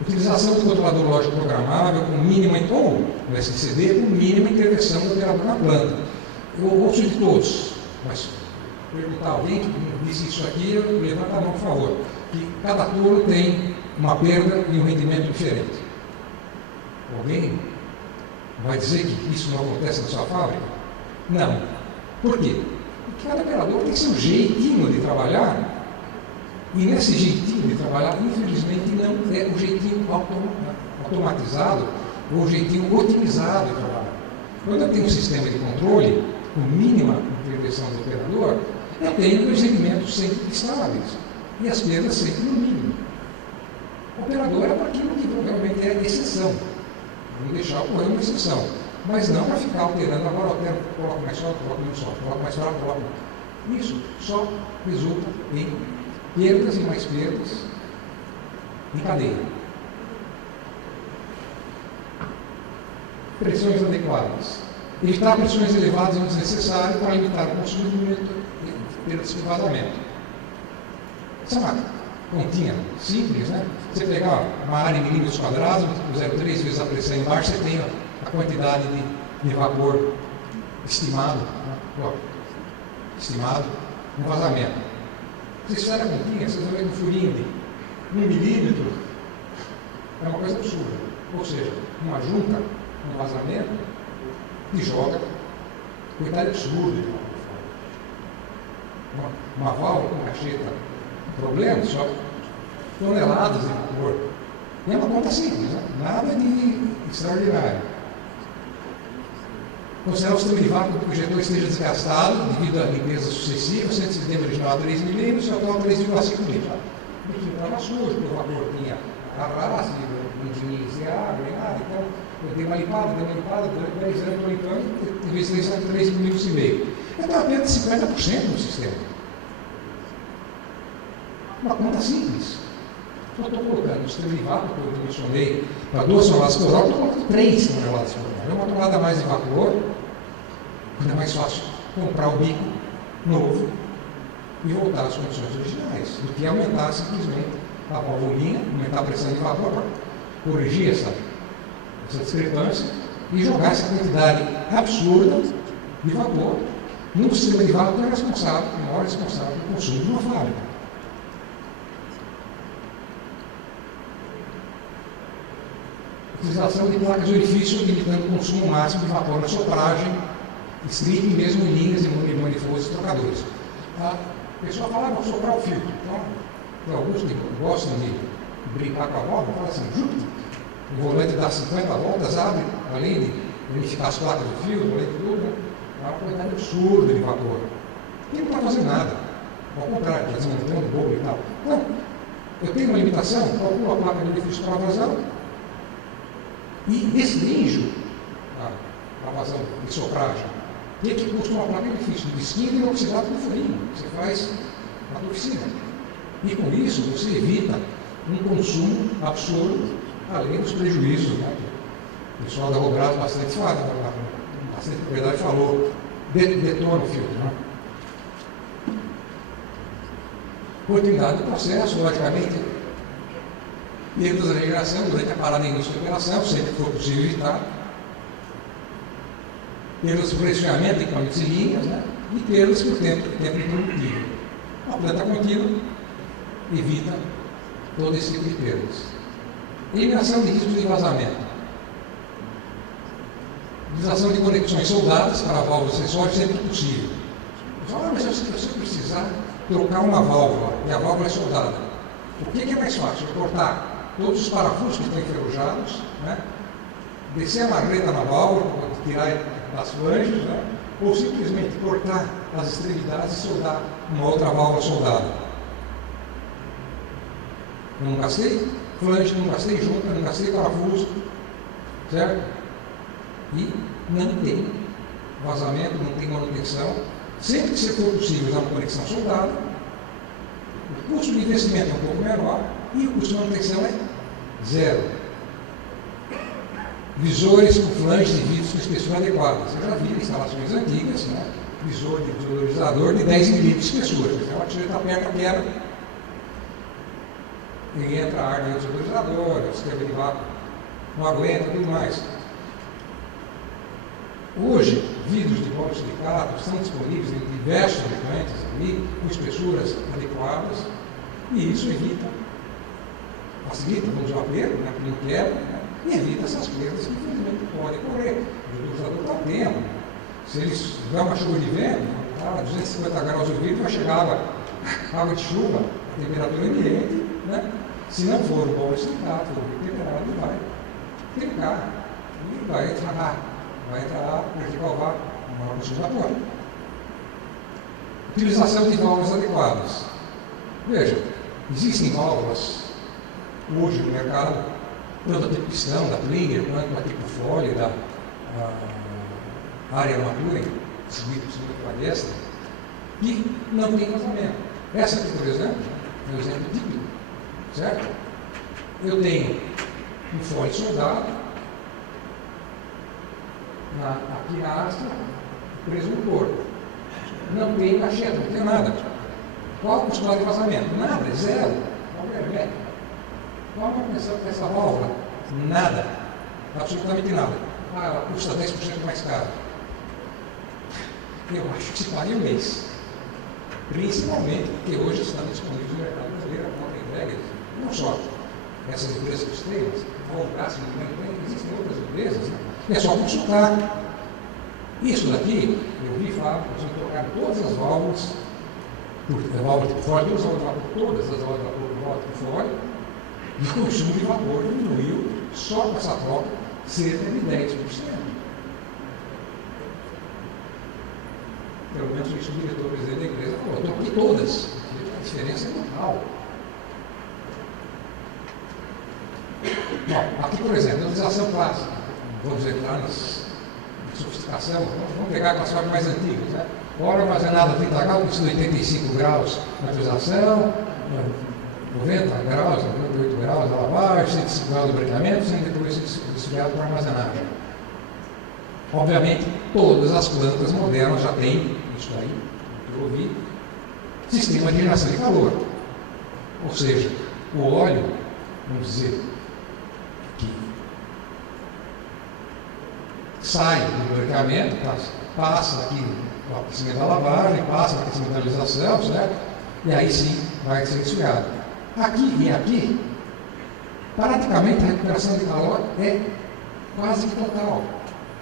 Utilização do controlador lógico programável com mínima, ou no SCD, com mínima intervenção do operador na planta. Eu ouço de todos, mas perguntar a alguém que disse isso aqui, eu levanto a mão, por favor. Que cada turno tem uma perda e um rendimento diferente. Alguém vai dizer que isso não acontece na sua fábrica? Não. Por quê? Porque cada operador tem seu jeitinho de trabalhar, e nesse jeitinho de trabalhar, infelizmente, não é o jeitinho automatizado ou o jeitinho otimizado de trabalhar. Quando eu tenho um sistema de controle, com mínima intervenção do operador, eu tenho os rendimentos sempre estáveis e as perdas sempre no mínimo. O operador é para aquilo que realmente é exceção. Vamos deixar ocorrer uma exceção. Mas não para ficar alterando, agora coloco mais forte, coloco menos forte, coloco mais fraco, coloco. Isso só resulta em perdas e mais perdas em cadeia. Pressões adequadas. Evitar pressões elevadas é desnecessário para limitar o consumo e perdas de vazamento. Essa é uma continha simples, né? Você pegar uma área em milímetros quadrados, puser 3 vezes a pressão embaixo, você tem a quantidade de vapor estimado, né? Estimado no vazamento. Vocês fizeram a continha, vocês vão ver um furinho de 1 milímetro, é uma coisa absurda. Ou seja, uma junta, um vazamento, e joga quantidade absurda. Uma válvula com cacheta, problema, só toneladas de vapor. E é uma conta simples, né? Nada de extraordinário. Considerar o sistema de vácuo que o injetor esteja desgastado devido à limpeza sucessiva, sendo o sistema original a 3 milímetros e o atual 3,5 milímetros. O biquinho estava sujo, porque o vapor tinha arrasto, não tinha água, nem nada. Então, eu dei uma limpada, 10 anos, estou limpando, em vez de 3,5 milímetros. Então, perda de 50% no sistema. Uma conta simples. Então, eu estou colocando o sistema de vácuo que eu dimensionei para 2 toneladas por hora, eu estou colocando 3 toneladas por hora. É uma tonelada a mais de vapor, quando é mais fácil comprar o bico novo e voltar às condições originais, do que aumentar simplesmente a válvula, aumentar a pressão de vapor para corrigir essa discrepância e jogar essa quantidade absurda de vapor no sistema de vácuo que é responsável, o maior responsável pelo consumo de uma fábrica. Utilização de placas de orifício limitando o consumo máximo de vapor na sopragem, estrito mesmo em linhas e manifolds e trocadores. A pessoa fala, vou soprar o filtro. Então, alguns que gostam de brincar com a válvula, falam assim, o volante dá 50 voltas, abre, além de unificar as placas do fio, o volante tudo, é uma quantidade absurda de vapor. E não está fazendo nada. Ao contrário, está desmontando o bolo e tal. Então, eu tenho uma limitação, calculo a placa de orifício para a vazão, e restrinjo a vazão de sopragem. E que custa uma placa difícil, de esquina e inoxidável do furinho. Você faz na oficina. E com isso você evita um consumo absurdo, além dos prejuízos. Né? O pessoal da Robrato bastante propriedade falou, detona o filtro. Né? continuidade do processo, logicamente, perdas da regeneração durante a parada da indústria de operação, sempre que for possível evitar, perdas por resfriamento de equipamentos e linhas, né? E perdas por tempo improdutivo. A planta contínua evita todo esse tipo de perdas. Eliminação de riscos de vazamento. Utilização de conexões soldadas para válvulas acessórias sempre que possível. Mas se você precisar trocar uma válvula e a válvula é soldada, o que é mais fácil? Cortar todos os parafusos que estão enferrujados, né? Descer a marreta na válvula, tirar das flanges, né? Ou simplesmente cortar as extremidades e soldar uma outra válvula soldada. Eu não gastei flange, não gastei junta, não gastei parafuso, certo? E não tem vazamento, não tem manutenção. Sempre que for possível usar uma conexão soldada, o custo de investimento é um pouco menor e o custo de manutenção é zero. Visores com flanges e vidros com espessura adequada. Você já viu instalações antigas, né? Visor de desodorizador de 10 milímetros de espessura. Então a tira da perna quebra e entra ar dentro do desodorizador, o sistema de vácuo não aguenta, tudo mais. Hoje, vidros de borosilicato estão disponíveis em diversos fabricantes ali, com espessuras adequadas, e isso facilita, vamos dizer, o apego, né, que não quebra, né, e evita essas perdas que infelizmente podem ocorrer. O desodorizador está tendo. Se ele tiver uma chuva de vento, a 250 graus o vidro vai chegar água de chuva, a temperatura ambiente, né? Se não for o borosilicato, o temperado vai trincar e vai entrar prejudicar o vácuo, uma consumo. Utilização de válvulas adequadas. Veja, existem válvulas hoje no mercado, tanto a tipo pistão, da Klinger, quanto a tipo Foley, da área Armatura, distribuída para a destra, que não tem vazamento. Essa aqui, por exemplo, é um exemplo típico, certo? Eu tenho um Foley soldado, aqui na haste, preso no corpo. Não tem cacheta, não tem nada. Qual a possibilidade de vazamento? Nada, é zero. Qual a manutenção dessa válvula? Nada. Absolutamente nada. Ela custa 10% mais caro. Eu acho que se paga um mês. Principalmente porque hoje estão disponíveis no mercado brasileiro a conta entrega. Não só essas empresas que eu sei, mas a Volcácio, existem outras empresas, né? É só consultar. Isso daqui, eu vi falar, nós vamos trocar todas as válvulas, por válvula tipo Foley, todas as válvulas de válvula tipo Foley, e o consumo de vapor diminuiu só com essa troca cerca de 10%. Pelo menos isso o diretor-presidente da empresa falou, troquei todas, a diferença é total. Bom, aqui, por exemplo, a utilização clássica, vamos entrar na sofisticação, vamos pegar com as formas mais antigas, né? Óleo armazenado a 30 graus, precisa de 85 graus na utilização, 90 graus, 98 graus na lavagem, 105 graus de branqueamento, sem depois desfriado para armazenagem. Obviamente, todas as plantas modernas já têm, isso aí, eu ouvi, sistema de geração de calor. Ou seja, o óleo, vamos dizer, que sai do branqueamento, passa aqui no aquecimento da lavagem, passa no aquecimento da utilização, certo? E aí sim vai ser esfriado. Aqui e aqui, praticamente a recuperação de calor é quase que total.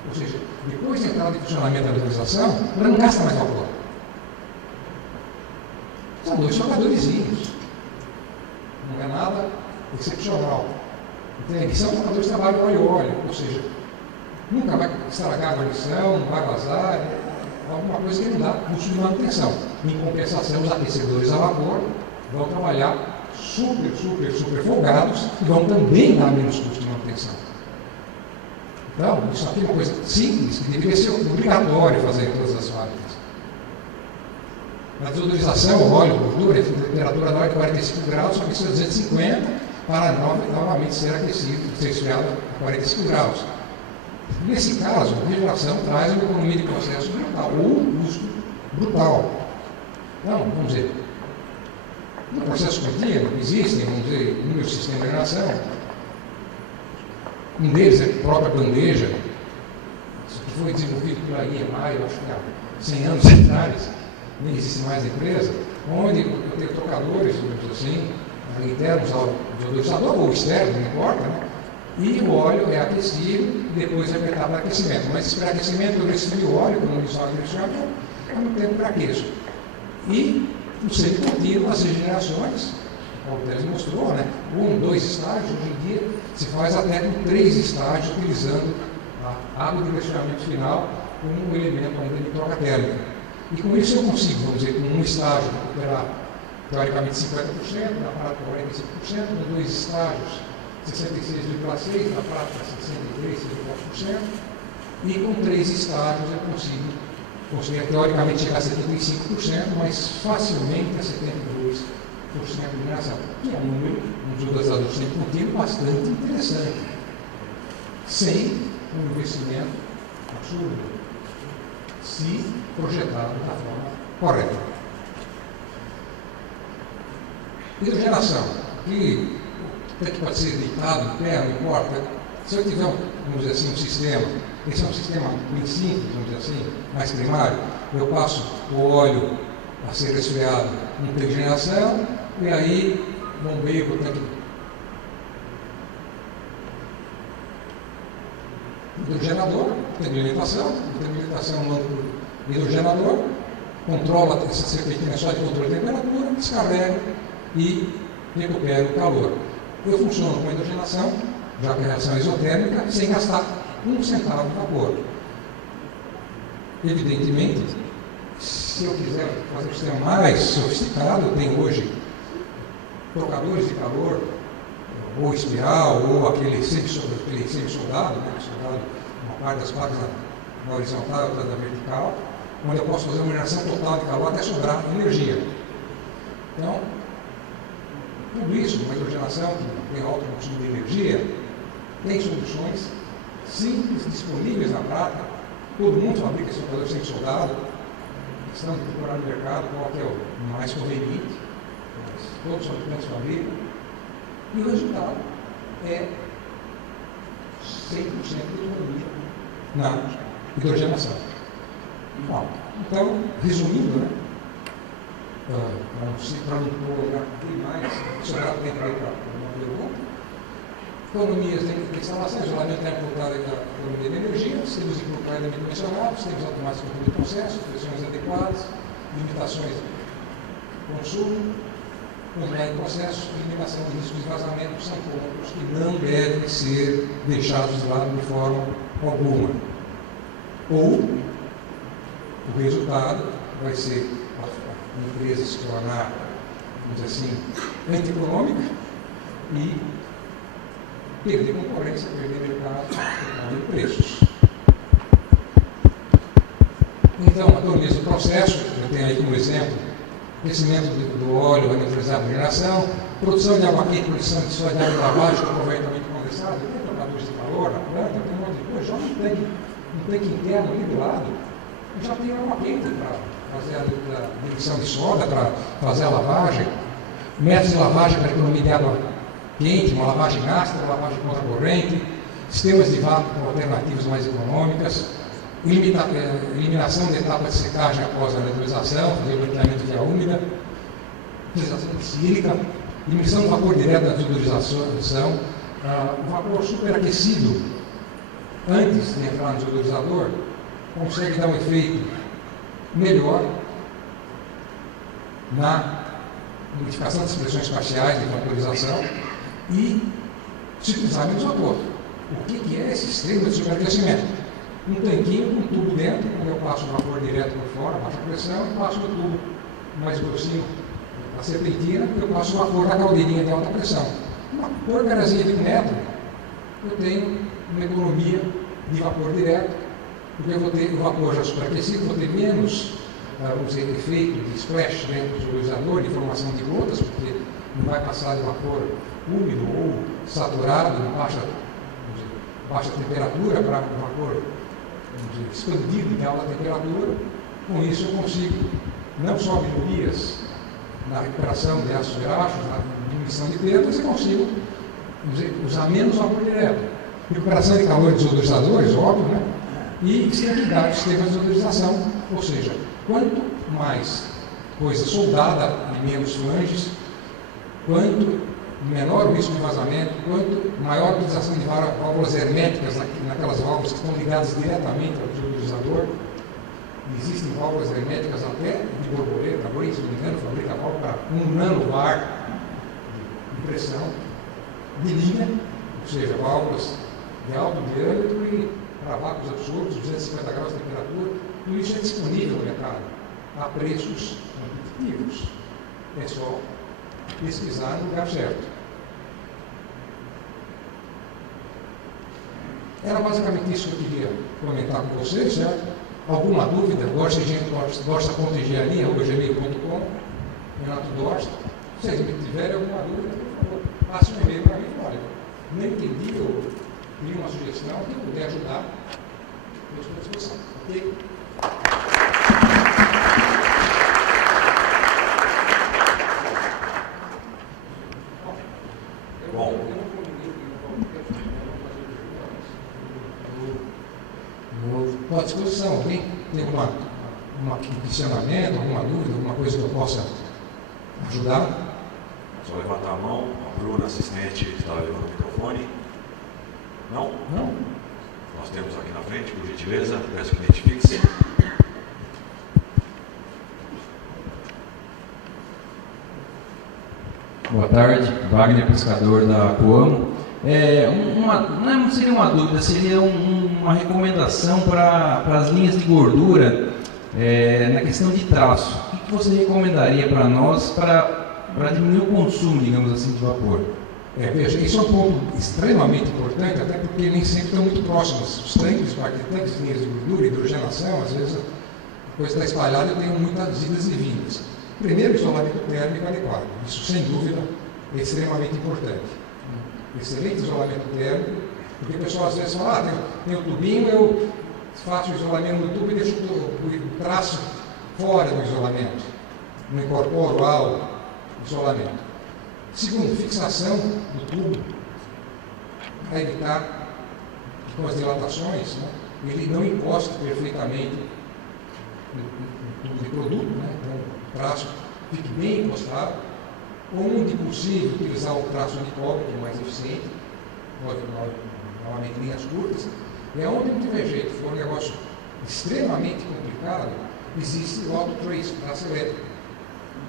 Ou seja, depois de entrar em funcionamento da utilização, ela não gasta mais vapor. São dois jogadorzinhos. Não é nada excepcional. Entende? São jogadores que trabalham óleo, ou seja, nunca vai estragar a guarnição, não vai vazar, é alguma coisa que não dá custo de manutenção. Em compensação, os aquecedores a vapor vão trabalhar super folgados e vão também dar menos custo de manutenção. Então, isso aqui é uma coisa simples, que deveria ser obrigatório fazer em todas as fábricas. Na desodorização, o óleo, gordura, a temperatura da hora de 45 graus, só precisa de 250 para novamente ser aquecido, ser esfriado a 45 graus. Nesse caso, a refrigeração traz uma economia de processo brutal, ou um custo brutal. Então, vamos dizer, No processo contínuo, existem, vamos dizer, inúmeros sistemas de geração. Um deles é a própria bandeja, que foi desenvolvido pela IEMA, eu acho que há 100 anos atrás, nem existe mais a empresa, onde eu tenho trocadores, digamos assim, internos ao desodorizador, ou externos, não importa, né? E o óleo é aquecido e depois é apertado para aquecimento. Mas esse pré-aquecimento eu resfrio o óleo, como disse o direcionador, é um tempo para aqueço. E o ciclo contínuo, as regenerações, como o Teles mostrou, né? 1, 2 estágios, hoje em dia se faz até com 3 estágios, utilizando a água de direcionamento final como um elemento ainda de troca térmica. E com isso eu consigo, vamos dizer, com um estágio, recuperar teoricamente 50%, na prática 45%, com 2 estágios, 66,6%, na prática 63,4%, e com 3 estágios eu consigo teoricamente chegar a 75%, mas facilmente a 72% de mineração, que é um número, um desodorizador de tempo contínuo bastante interessante, sem um investimento absurdo, se projetado da forma correta. Hidrogenação, que pode ser deitado, em pé, não importa. Se eu tiver, vamos dizer assim, um sistema, esse é um sistema bem simples, vamos dizer assim, mais primário, eu passo o óleo a ser resfriado no tanque de geração, e aí bombeio o tanque do hidrogenador, tanque de alimentação, o tanque de alimentação manda para o hidrogenador, controla essa serpentina só de controle de temperatura, descarrega e recupera o calor. Eu funciono com a hidrogenação, já que a reação é isotérmica, sem gastar 1 centavo de vapor. Evidentemente, se eu quiser fazer um sistema mais sofisticado, eu tenho hoje trocadores de calor, ou espiral, ou aquele semi-soldado, né, soldado, uma parte das placas na horizontal, outra na vertical, onde eu posso fazer uma geração total de calor até sobrar energia. Então, tudo isso, uma hidrogenação que tem alto consumo de energia, tem soluções simples, disponíveis na prática. Todo mundo fabrica esse trocador semi-soldado, questão de procurar no mercado qual que é o mais conveniente, todos os fabricantes fabricam, e o resultado é 100% de economia na hidrogenação. Bom, então, resumindo, né, para não prolongar mais, sobrar tempo para uma pergunta, economias de instalação, isolamento temporário da economia de energia, sistemas de claramente mencionados, sistemas automáticos de controle de processo, pressões adequadas, limitações de consumo, controle de processos, eliminação de riscos de vazamento, são pontos que não devem ser deixados de lado de forma alguma. Ou o resultado vai ser a empresa se tornar, vamos dizer assim, antieconômica e perder concorrência, perder mercado, perder preços. Então, a mesmo processo, eu tenho aí como exemplo, crescimento do óleo, a neutralizar a geração, produção de água quente, produção de soja de água de lavagem, com aproveitamento condensado, tem trocadores de calor na planta, tem um monte de coisa, joga um tanque interno ali do lado, já tem água quente para fazer a diluição de soda, para fazer a lavagem, métodos de lavagem para economia de água quente, uma lavagem ácida, uma lavagem contra corrente, sistemas de vácuo com alternativas mais econômicas, eliminação de etapas de secagem após a neutralização, fazer o branqueamento de via úmida, utilização de sílica, diminuição do vapor direto da desodorização, o vapor superaquecido antes de entrar no desodorizador consegue dar um efeito melhor na modificação das pressões parciais de vaporização e se utilizar menos vapor. O que é esse extremo de superaquecimento? Um tanquinho com um tubo dentro, onde eu passo o vapor direto por fora, baixa pressão, e passo no tubo mais grossinho, a serpentina, eu passo o vapor na caldeirinha de alta pressão. Uma porcarazinha de 1 metro, eu tenho uma economia de vapor direto, porque eu vou ter o vapor já superaquecido, vou ter menos, vamos dizer, efeito de splash dentro do desodorizador, de formação de gotas, porque não vai passar de vapor úmido ou saturado, em baixa temperatura, para o vapor expandido de alta temperatura. Com isso eu consigo não só melhorias na recuperação de ácidos graxos, na diminuição de perdas, e consigo usar menos vapor direto. Recuperação de calor de desodorizadores, óbvio, né? E esterilidade do sistema de desodorização, ou seja, quanto mais coisa soldada e menos flanges, quanto menor o risco de vazamento, quanto maior a utilização de válvulas herméticas naquelas válvulas que estão ligadas diretamente ao desodorizador. Existem válvulas herméticas até de borboleta, a Boeing, se não me engano, fabrica válvula para 1 nanobar de pressão, de linha, ou seja, válvulas de alto diâmetro e para vácuos absurdos, 250 graus de temperatura. Tudo isso é disponível no mercado a preços competitivos. É só pesquisar no lugar certo. Era basicamente isso que eu queria comentar com vocês, certo? Alguma dúvida? dorsta.engenharia@gmail.com, Renato Dorsta. Se vocês tiverem alguma dúvida, por favor, passe um e-mail para mim. Olha, não entendi, eu queria uma sugestão, que puder ajudar, eu estou à disposição. Ok? Estou à disposição. Alguém tem um questionamento, alguma dúvida, alguma coisa que eu possa ajudar? Só levantar a mão. A Bruna, assistente, está levando o microfone. Não? Não? Nós temos aqui na frente, por gentileza, peço que identifique-se. Boa tarde, Wagner, pescador da Coamo. Não seria uma dúvida, seria uma recomendação para as linhas de gordura na questão de traço. O que você recomendaria para nós para diminuir o consumo, digamos assim, de vapor? Veja, isso é um ponto extremamente importante, até porque nem sempre estão muito próximos. Os tanques de linhas de gordura, hidrogenação, às vezes a coisa está espalhada e eu tenho muitas idas e vindas. Primeiro, isolamento térmico adequado. Isso, sem dúvida, é extremamente importante. Excelente isolamento térmico, porque o pessoal às vezes fala, tem o tubinho, eu faço o isolamento no tubo e deixo o traço fora do isolamento. Não incorporo ao isolamento. Segundo, fixação do tubo, para evitar que com as dilatações, né, ele não encosta perfeitamente no tubo de produto, né, então o traço fique bem encostado. Onde possível, utilizar o traço de cobre, que é mais eficiente, normalmente linhas curtas, e onde não tiver jeito, for um negócio extremamente complicado, existe o auto-trace, o traço elétrico,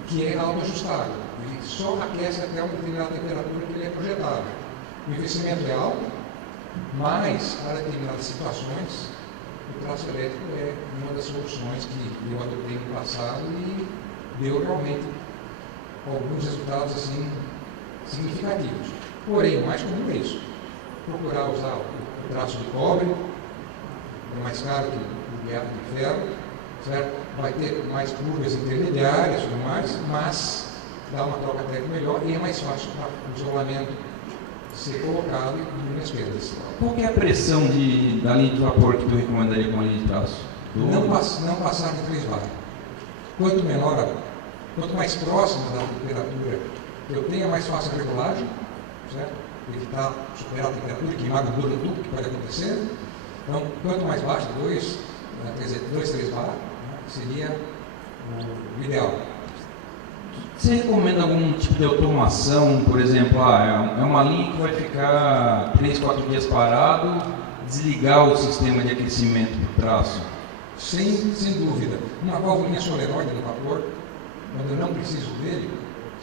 que é autoajustável. Ele só aquece até uma determinada temperatura que ele é projetado. O investimento é alto, mas para determinadas situações, o traço elétrico é uma das soluções que eu adotei no passado e deu realmente alguns resultados assim significativos. Porém, o mais comum é isso. Procurar usar o traço de cobre, é mais caro que o de ferro, certo? Vai ter mais curvas intermediárias e tudo mais, mas dá uma troca técnica melhor e é mais fácil para o isolamento ser colocado e diminuir as perdas. Qual que é a pressão da linha de vapor que tu recomendaria com a linha de traço? Não passar de 3 bar. Quanto mais próximo da temperatura eu tenho, mais fácil a regulagem, certo? Evitar superar a temperatura, queimar gordura no tubo, que pode acontecer. Então, quanto mais baixo, 2, 3 bar, né, seria o ideal. Você recomenda algum tipo de automação, por exemplo, é uma linha que vai ficar 3, 4 dias parado, desligar o sistema de aquecimento do traço? Sem dúvida. Uma válvula solenoide no vapor, quando eu não preciso dele,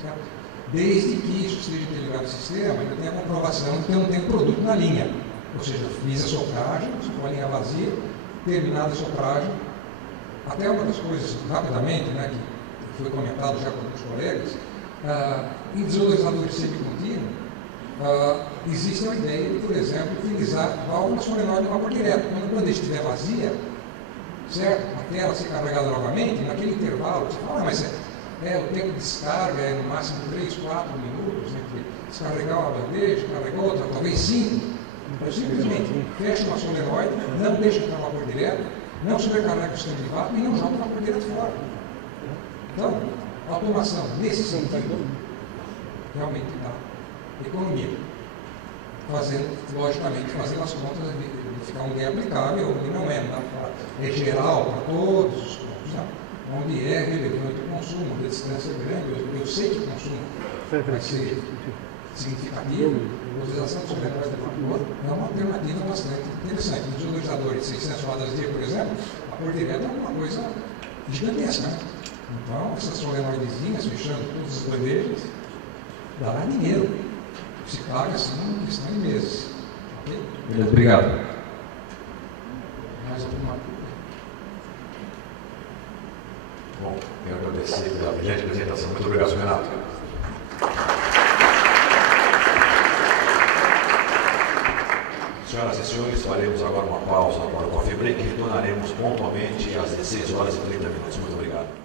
certo? Desde que isso esteja interligado ao sistema, eu tenho a comprovação de que eu não tenho produto na linha. Ou seja, fiz a sopragem, com a linha vazia, terminada a sopragem. Até uma das coisas, rapidamente, né, que foi comentado já com os colegas, em desodorizadores semicontínuos, existe a ideia de, por exemplo, utilizar válvula solenoide de vapor direto. Quando ele estiver vazia, certo? Até ela ser carregada novamente, naquele intervalo, você fala, mas o tempo de descarga é no máximo 3, 4 minutos, entre descarregar uma bandeja, carregar outra, talvez 5. Então, simplesmente fecha uma solenoide, não deixa entrar vapor direto, não sobrecarrega o sistema de vácuo e não joga o vapor direto fora. Então, A automação, nesse sentido, realmente dá economia. Logicamente, fazendo as contas de ficar onde é aplicável, onde não é. É geral para todos os pontos. Né? Onde é relevante o consumo, onde a distância é grande, eu sei que o consumo vai ser significativo, a utilização do sobrecarga de vapor é uma alternativa bastante interessante. Nos ionisadores de 600 watts-dia, por exemplo, a por direta é uma coisa gigantesca. Né? Então, essas solenoidezinhas fechando todas as bandejas, dará dinheiro. Se paga assim, em questão de meses. Okay? Beleza, obrigado. Mais alguma coisa? Bom, quero agradecer pela brilhante apresentação. Muito obrigado, Renato. Senhoras e senhores, faremos agora uma pausa para o coffee break e retornaremos pontualmente às 16 horas e 30 minutos. Muito obrigado.